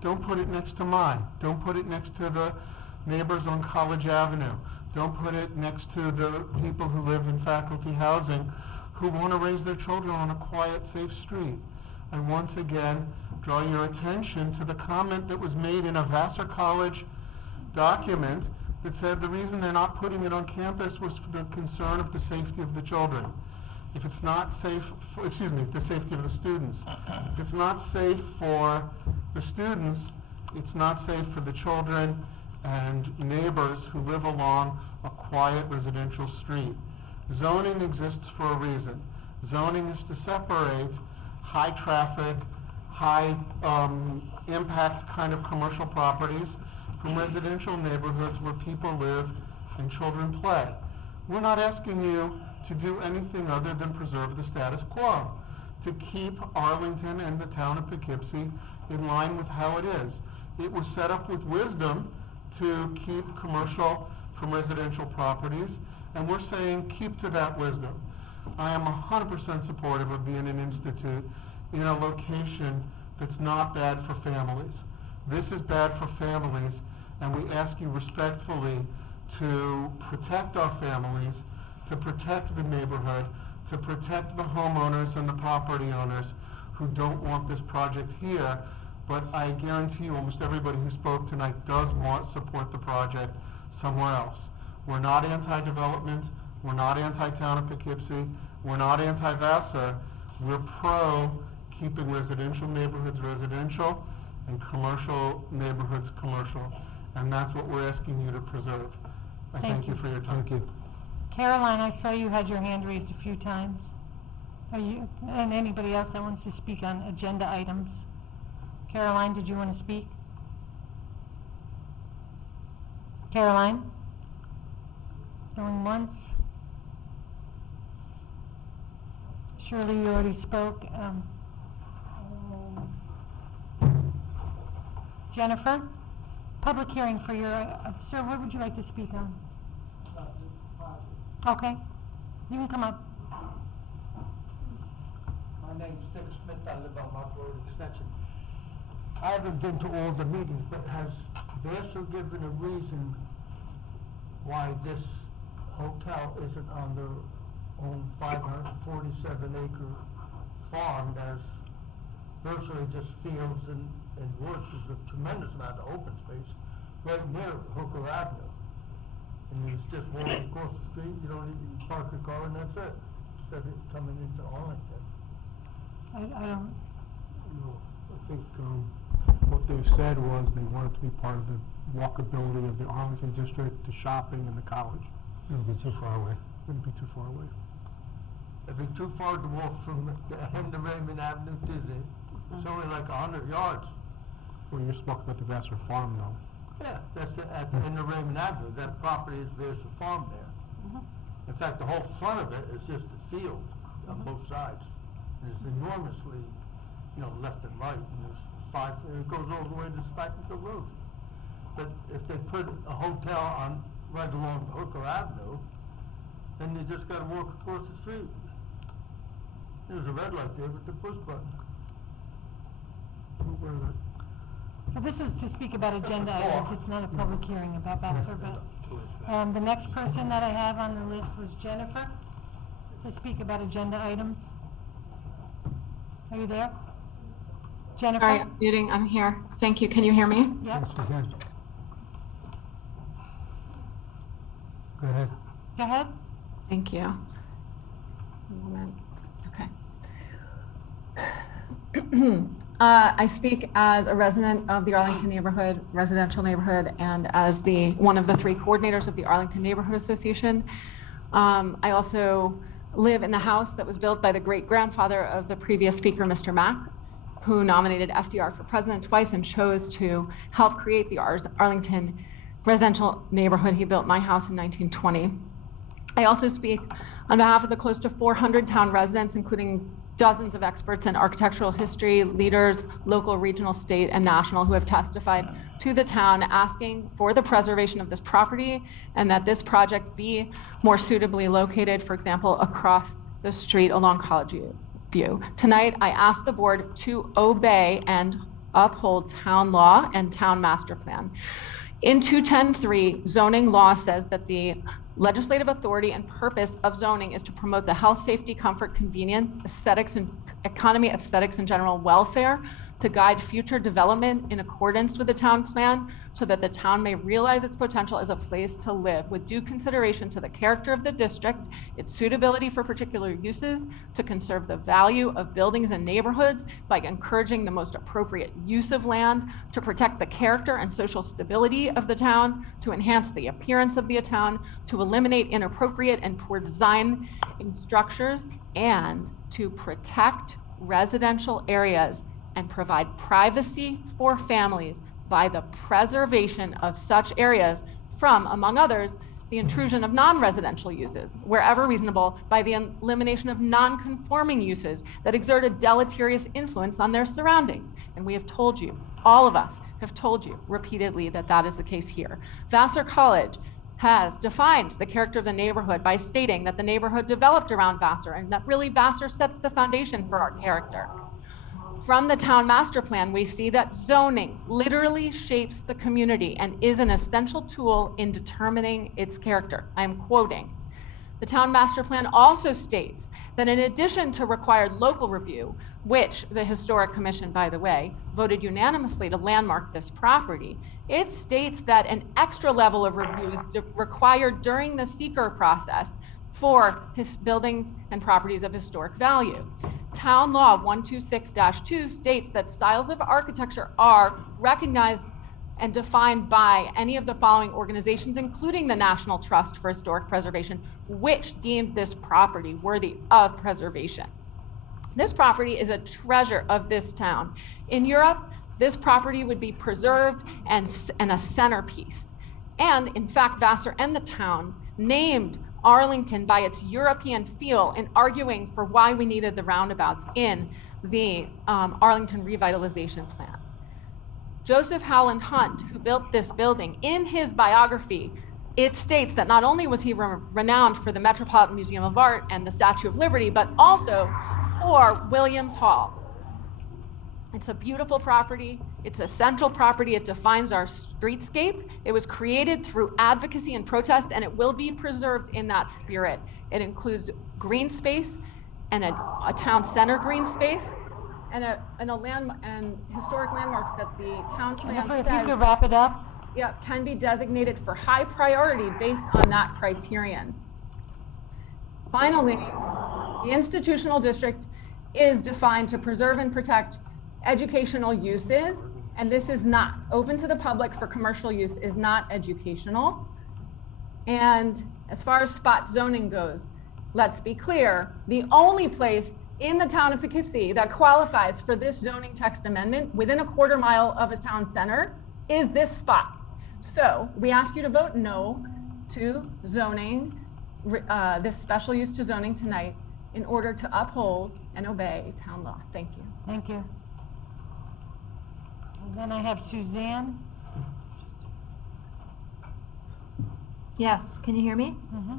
don't put it next to mine. Don't put it next to the neighbors on College Avenue. Don't put it next to the people who live in faculty housing who want to raise their children on a quiet, safe street. I once again draw your attention to the comment that was made in a Vassar College document that said the reason they're not putting it on campus was for the concern of the safety of the children. If it's not safe, the safety of the students. If it's not safe for the students, it's not safe for the children and neighbors who live along a quiet residential street. Zoning exists for a reason. Zoning is to separate high traffic, high impact kind of commercial properties from residential neighborhoods where people live and children play. We're not asking you to do anything other than preserve the status quo, to keep Arlington and the town of Poughkeepsie in line with how it is. It was set up with wisdom to keep commercial from residential properties, and we're saying keep to that wisdom. I am 100% supportive of the Innan Institute in a location that's not bad for families. This is bad for families, and we ask you respectfully to protect our families, to protect the neighborhood, to protect the homeowners and the property owners who don't want this project here. But I guarantee you almost everybody who spoke tonight does support the project somewhere else. We're not anti-development. We're not anti-town of Poughkeepsie. We're not anti-Vassar. We're pro keeping residential neighborhoods residential and commercial neighborhoods commercial. And that's what we're asking you to preserve. I thank you for your time. Thank you. Caroline, I saw you had your hand raised a few times. Are you, and anybody else that wants to speak on agenda items? Caroline, did you want to speak? Caroline? Going once? Shirley, you already spoke. Jennifer? Public hearing for your, sir, what would you like to speak on? Okay, you can come up. My name's Dick Smith, I live on Mark Road Extension. I haven't been to all the meetings, but has Vassar given a reason why this hotel isn't on their own 547-acre farm that's virtually just fields and woods? There's a tremendous amount of open space right near Hooker Avenue. And you just walk across the street, you don't even park your car, and that's it, instead of coming into Arlington. I don't, I think what they've said was they wanted to be part of the walkability of the Arlington district, the shopping, and the college. It would be too far away. Wouldn't be too far away. It'd be too far to walk from the end of Raymond Avenue to it's only like 100 yards. Well, you're talking about the Vassar Farm, though. Yeah, that's at the end of Raymond Avenue. That property is Vassar Farm there. In fact, the whole front of it is just a field on both sides. It's enormously, left and right, and there's it goes all the way to Spectacle Road. But if they put a hotel on right along Hooker Avenue, then you just gotta walk across the street. There's a red light there with the push button. so this is to speak about agenda items, it's not a public hearing about Vassar, but, the next person that I have on the list was Jennifer to speak about agenda items. Are you there? Jennifer? Sorry, I'm muting. I'm here. Thank you. Can you hear me? Yep. Yes, we can. Go ahead. Go ahead. Thank you. One moment. Okay. I speak as a resident of the Arlington neighborhood, residential neighborhood, and as one of the 3 coordinators of the Arlington Neighborhood Association. I also live in the house that was built by the great-grandfather of the previous speaker, Mr. Mack, who nominated FDR for president twice and chose to help create the Arlington residential neighborhood. He built my house in 1920. I also speak on behalf of the close to 400 town residents, including dozens of experts in architectural history, leaders, local, regional, state, and national, who have testified to the town asking for the preservation of this property and that this project be more suitably located, for example, across the street along College View. Tonight, I ask the board to obey and uphold town law and town master plan. In 210.3, zoning law says that the legislative authority and purpose of zoning is to promote the health, safety, comfort, convenience, aesthetics, and economy, aesthetics, and general welfare, to guide future development in accordance with the town plan, so that the town may realize its potential as a place to live, with due consideration to the character of the district, its suitability for particular uses, to conserve the value of buildings and neighborhoods by encouraging the most appropriate use of land, to protect the character and social stability of the town, to enhance the appearance of the town, to eliminate inappropriate and poor design in structures, and to protect residential areas and provide privacy for families by the preservation of such areas from, among others, the intrusion of non-residential uses, wherever reasonable, by the elimination of non-conforming uses that exert a deleterious influence on their surroundings. And we have told you, all of us have told you repeatedly that that is the case here. Vassar College has defined the character of the neighborhood by stating that the neighborhood developed around Vassar and that really Vassar sets the foundation for our character. From the town master plan, we see that zoning literally shapes the community and is an essential tool in determining its character. I am quoting. The town master plan also states that in addition to required local review, which the Historic Commission, by the way, voted unanimously to landmark this property, it states that an extra level of review is required during the seeker process for his buildings and properties of historic value. Town Law 126-2 states that styles of architecture are recognized and defined by any of the following organizations, including the National Trust for Historic Preservation, which deemed this property worthy of preservation. This property is a treasure of this town. In Europe, this property would be preserved and a centerpiece. And in fact, Vassar and the town named Arlington by its European feel in arguing for why we needed the roundabouts in the Arlington Revitalization Plan. Joseph Howland Hunt, who built this building, in his biography, it states that not only was he renowned for the Metropolitan Museum of Art and the Statue of Liberty, but also for Williams Hall. It's a beautiful property. It's a central property. It defines our streetscape. It was created through advocacy and protest, and it will be preserved in that spirit. It includes green space and a town center green space and historic landmarks that the town plan Jennifer, if says, you could wrap it up. yeah, can be designated for high priority based on that criterion. Finally, the institutional district is defined to preserve and protect educational uses, and this is not open to the public for commercial use, is not educational. And as far as spot zoning goes, let's be clear, the only place in the town of Poughkeepsie that qualifies for this zoning text amendment within a quarter mile of a town center is this spot. So we ask you to vote no to zoning, this special use to zoning tonight in order to uphold and obey town law. Thank you. Thank you. And then I have Suzanne. Yes, can you hear me? Mm-hmm.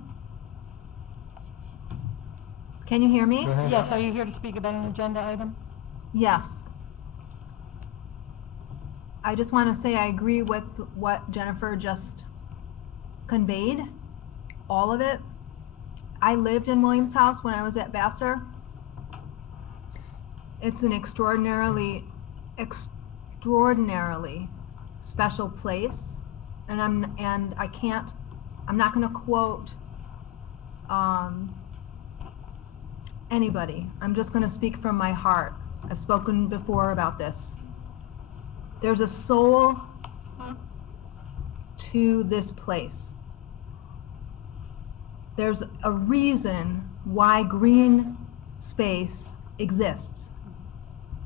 Can you hear me? Yes, are you here to speak about an agenda item? Yes. I just want to say I agree with what Jennifer just conveyed, all of it. I lived in Williams House when I was at Vassar. It's an extraordinarily special place, and I'm not going to quote anybody. I'm just going to speak from my heart. I've spoken before about this. There's a soul to this place. There's a reason why green space exists.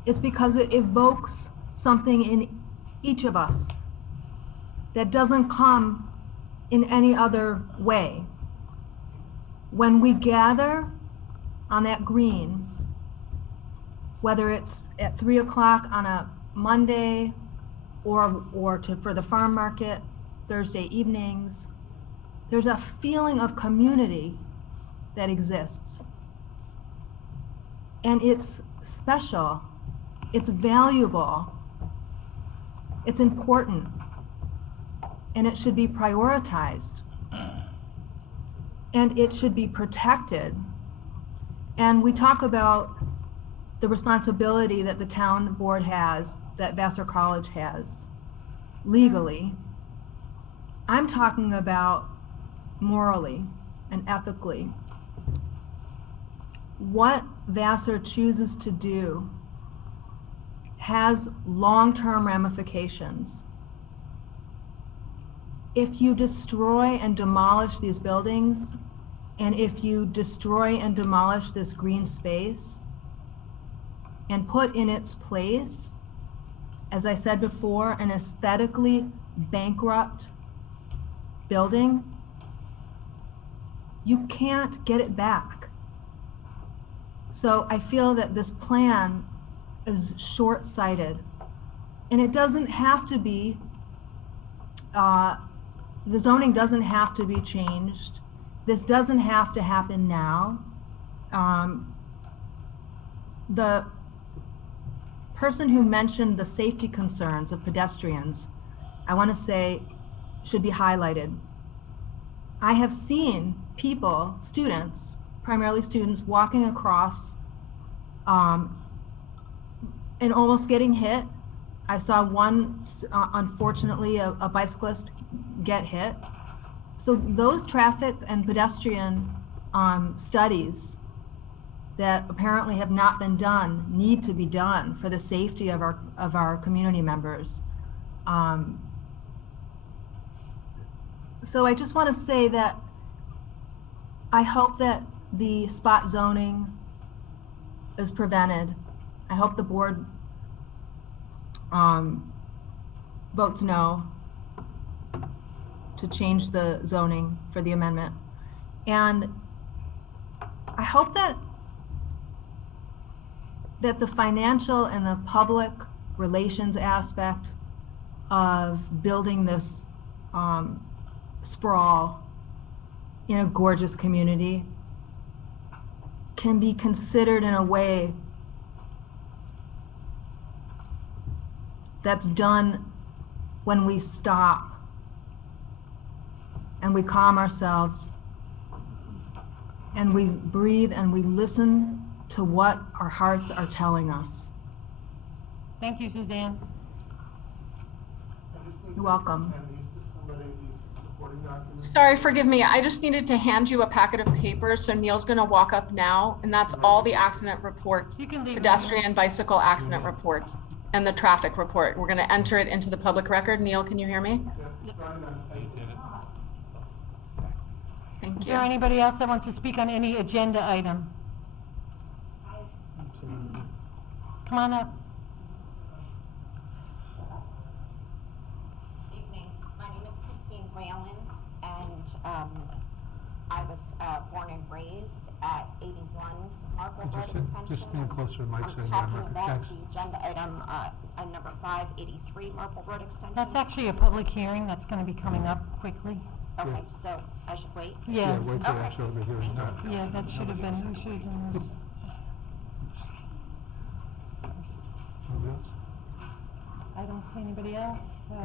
It's because it evokes something in each of us that doesn't come in any other way. When we gather on that green, whether it's at 3 o'clock on a Monday for the farm market, Thursday evenings, there's a feeling of community that exists. And it's special, it's valuable, it's important, and it should be prioritized. And it should be protected. And we talk about the responsibility that the town board has, that Vassar College has, legally. I'm talking about morally and ethically. What Vassar chooses to do has long-term ramifications. If you destroy and demolish these buildings, And if you destroy and demolish this green space and put in its place, as I said before, an aesthetically bankrupt building, you can't get it back. So I feel that this plan is short-sighted. And it doesn't have to be, the zoning doesn't have to be changed. This doesn't have to happen now. The person who mentioned the safety concerns of pedestrians, I want to say, should be highlighted. I have seen people, students, primarily students, walking across and almost getting hit. I saw one, unfortunately, a bicyclist get hit. So those traffic and pedestrian studies that apparently have not been done need to be done for the safety of our community members. So I just want to say that I hope that the spot zoning is prevented. I hope the board votes no to change the zoning for the amendment. And I hope that the financial and the public relations aspect of building this sprawl in a gorgeous community can be considered in a way that's done when we stop and we calm ourselves and we breathe and we listen to what our hearts are telling us. Thank you, Suzanne. You're welcome. Sorry, forgive me. I just needed to hand you a packet of papers, so Neil's gonna walk up now, and that's all the accident reports, You can leave it. pedestrian, bicycle accident reports, and the traffic report. We're gonna enter it into the public record. Neil, can you hear me? Thank Is you. there anybody else that wants to speak on any agenda item? Come on up. Evening. My name is Christine Whalen, and I was born and raised at 81 Margaret Road Extension. Just stand closer to the mic so I'm you talking can about thanks. the agenda item number 583 Marple Road Extension. That's actually a public hearing that's going to be coming up quickly. Okay, so I should wait? Yeah. Wait till Okay. actually the hearing. Yeah, that should have been, we should have done this. Anybody else? I don't see anybody else, so,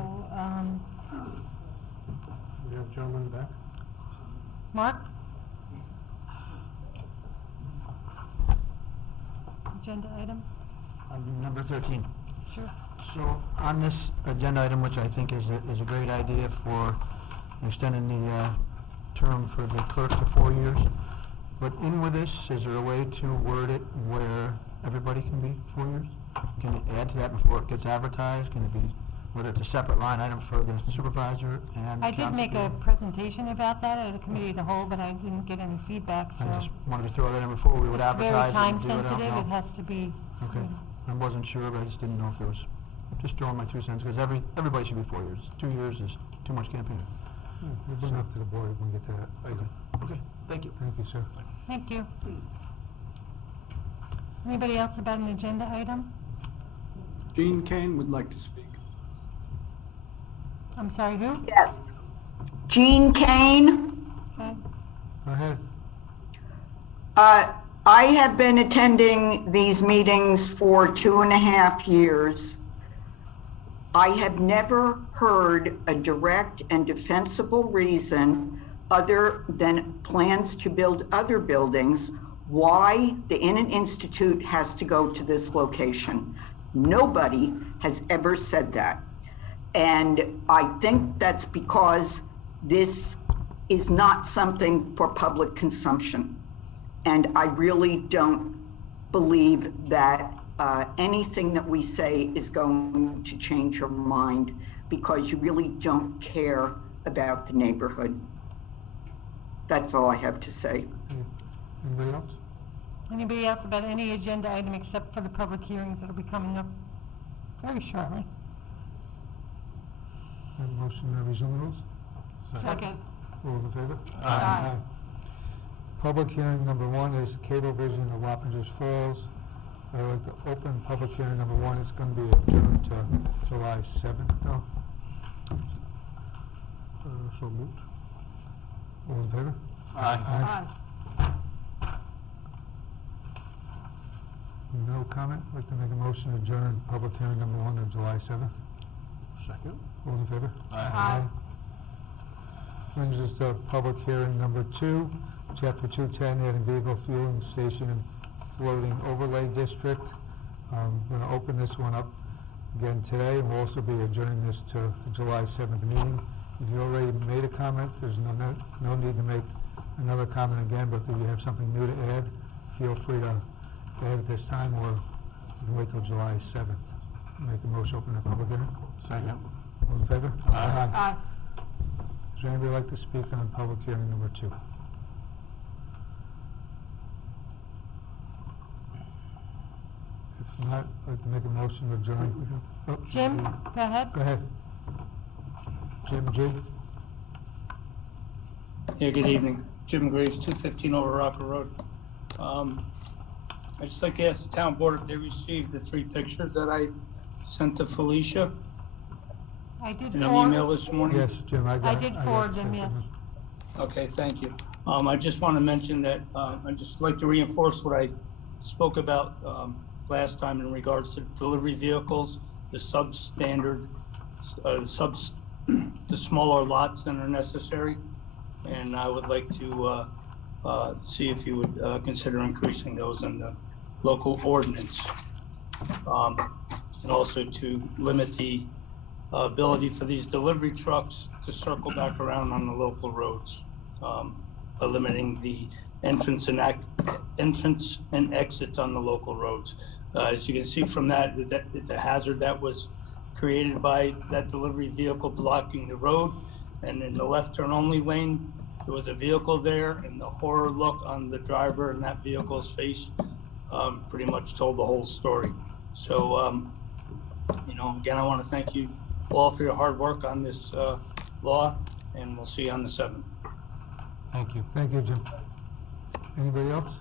We have a gentleman in the back. Mark? Agenda item? Number 13. Sure. So on this agenda item, which I think is a great idea for extending the term for the clerk to 4 years, but in with this, is there a way to word it where everybody can be 4 years? Can you add to that before it gets advertised? Can it be, whether it's a separate line item for the supervisor and I did make a presentation about that at a committee of the whole, but I didn't get any feedback, so. I just wanted to throw that in before we would advertise. It's very time and do it. I don't sensitive, know. it has to be. Okay, I wasn't sure, but I just didn't know if there was, just throwing my 2 cents, because everybody should be 4 years. 2 years is too much campaign. We'll bring it up to the board when we get to that item. Okay, thank you. Thank you, sir. Thank you. Anybody else about an agenda item? Jean Kane would like to speak. I'm sorry, who? Yes. Jean Kane. Okay. Go ahead. I have been attending these meetings for 2.5 years. I have never heard a direct and defensible reason other than plans to build other buildings why the Innan Institute has to go to this location. Nobody has ever said that. And I think that's because this is not something for public consumption. And I really don't believe that anything that we say is going to change your mind, because you really don't care about the neighborhood. That's all I have to say. Anybody else? Anybody else about any agenda item except for the public hearings that'll be coming up very shortly? Have a motion to resume rules? Second. All those in favor? Aye. Public hearing number 1 is Cablevision of Wappingers Falls. I'd like to open public hearing number 1. It's going to be adjourned to July 7th now. So moved. All in favor? Aye. No comment? I'd like to make a motion to adjourn public hearing number 1 on July 7th. Second. All in favor? Aye. Brings us to public hearing number 2, Chapter 210, adding vehicle fueling station and floating overlay district. We're going to open this one up again today, and we'll also be adjourning this to the July 7th meeting. If you already made a comment, there's no need to make another comment again, but if you have something new to add, feel free to add at this time, or you can wait till July 7th. Make a motion, open the public hearing. Second. All in favor? Aye. Is there anybody like to speak on public hearing number 2? If not, I'd like to make a motion to adjourn. Oh, Jim, go ahead. Go ahead. Jim G. Yeah, good evening. Jim Graves, 215 Over Rocker Road. I'd just like to ask the town board if they received the 3 pictures that I sent to Felicia I did in an forward. email this morning. Yes, Jim, I got I did got forward sent them, yes. Okay, thank you. I just want to mention that I'd just like to reinforce what I spoke about last time in regards to delivery vehicles, the substandard, the smaller lots that are necessary. And I would like to see if you would consider increasing those in the local ordinance. And also to limit the ability for these delivery trucks to circle back around on the local roads, limiting the entrance and exits on the local roads. As you can see from that, the hazard that was created by that delivery vehicle blocking the road, and in the left turn only lane, there was a vehicle there, and the horror look on the driver and that vehicle's face pretty much told the whole story. So, again, I want to thank you all for your hard work on this law, and we'll see you on the 7th. Thank you. Thank you, Jim. Anybody else?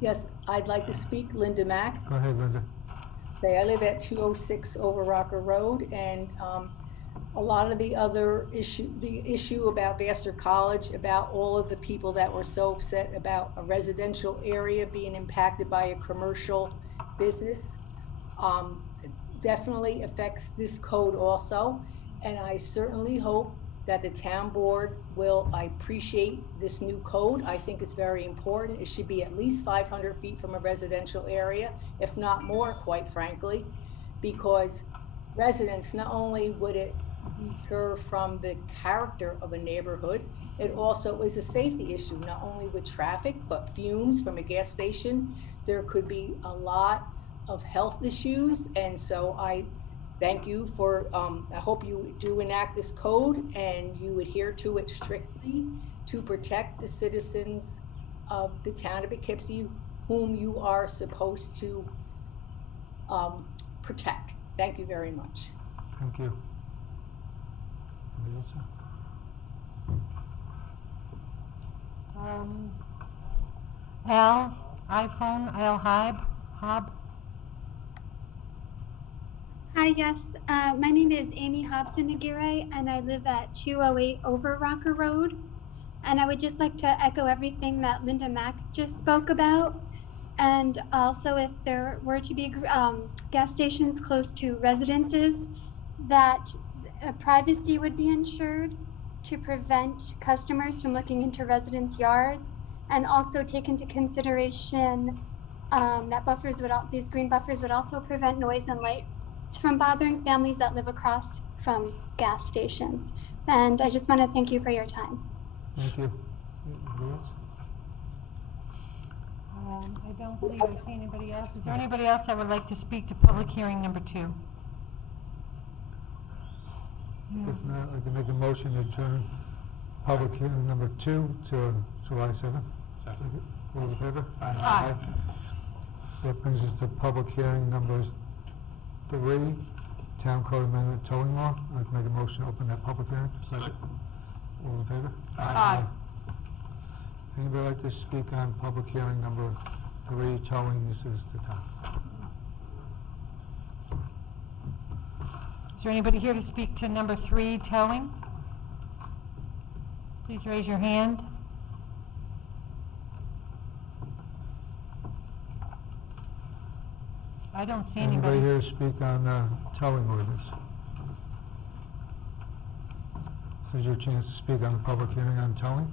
Yes, I'd like to speak. Linda Mack. Go ahead, Linda. I live at 206 Over Rocker Road, and a lot of the other issue about Vassar College, about all of the people that were so upset about a residential area being impacted by a commercial business, definitely affects this code also. And I certainly hope that the town board will appreciate this new code. I think it's very important. It should be at least 500 feet from a residential area, if not more, quite frankly, because residents, not only would it deter from the character of a neighborhood, it also is a safety issue, not only with traffic, but fumes from a gas station. There could be a lot of health issues, and so I thank you for, I hope you do enact this code and you adhere to it strictly to protect the citizens of the town of Poughkeepsie, whom you are supposed to protect. Thank you very much. Thank you. Anybody else? Al, iPhone, Al Hob. Hi, yes. My name is Amy Hobson Aguirre, and I live at 208 Over Rocker Road. And I would just like to echo everything that Linda Mack just spoke about. And also, if there were to be gas stations close to residences, that privacy would be ensured to prevent customers from looking into residents' yards, and also take into consideration that these green buffers would also prevent noise and light from bothering families that live across from gas stations. And I just want to thank you for your time. Thank you. Anybody else? I don't believe I see anybody else. Is there anybody else that would like to speak to public hearing number 2? If not, I can make a motion to adjourn public hearing number 2 to July 7th. Second. All those in favor? Aye. That brings us to public hearing number 3, Town Code Amendment Towing Law. I'd like to make a motion to open that public hearing. Second. All in favor? Aye. Anybody like to speak on public hearing number 3, towing uses to town? Is there anybody here to speak to number 3, towing? Please raise your hand. I don't see Anybody anybody. here to speak on towing orders? This is your chance to speak on the public hearing on towing.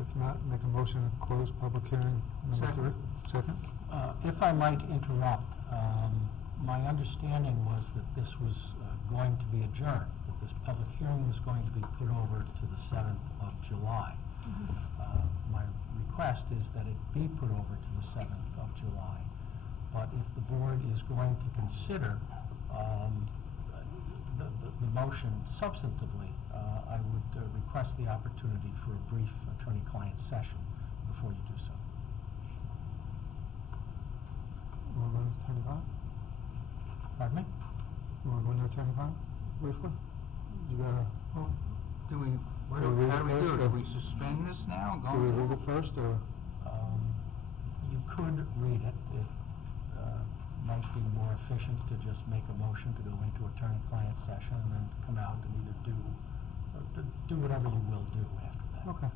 If not, make a motion to close public hearing number 3. Second. If I might interrupt, my understanding was that this was going to be adjourned, that this public hearing was going to be put over to the 7th of July. My request is that it be put over to the 7th of July. But if the board is going to consider the motion substantively, I would request the opportunity for a brief attorney-client session before you do so. You want to go to Attorney Bond? Pardon me? You want to go to Attorney Bond briefly? You gotta, Do we, what Do do, we read how do it we do first, it? or- Do we suspend this now and go? do we read it first, or? You could read it. It might be more efficient to just make a motion to go into attorney-client session and then come out and either do whatever you will do after that. Okay.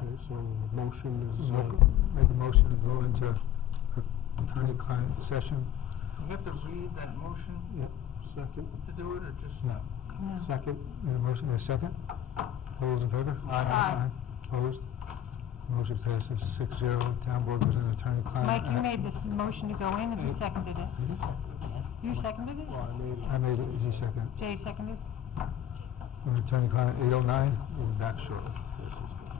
Okay, so the motion is, Make a motion to go into attorney-client session. You have to read that motion yep, second. to do it, or just? No. Second, need a motion and a second? All those in favor? Aye. Opposed? Motion passes 6-0. Town board goes into attorney-client. Mike, you made this motion to go in, and you seconded it. You seconded it? I made it, easy second. Jay seconded? Attorney-client 809, we'll be back shortly. This is good.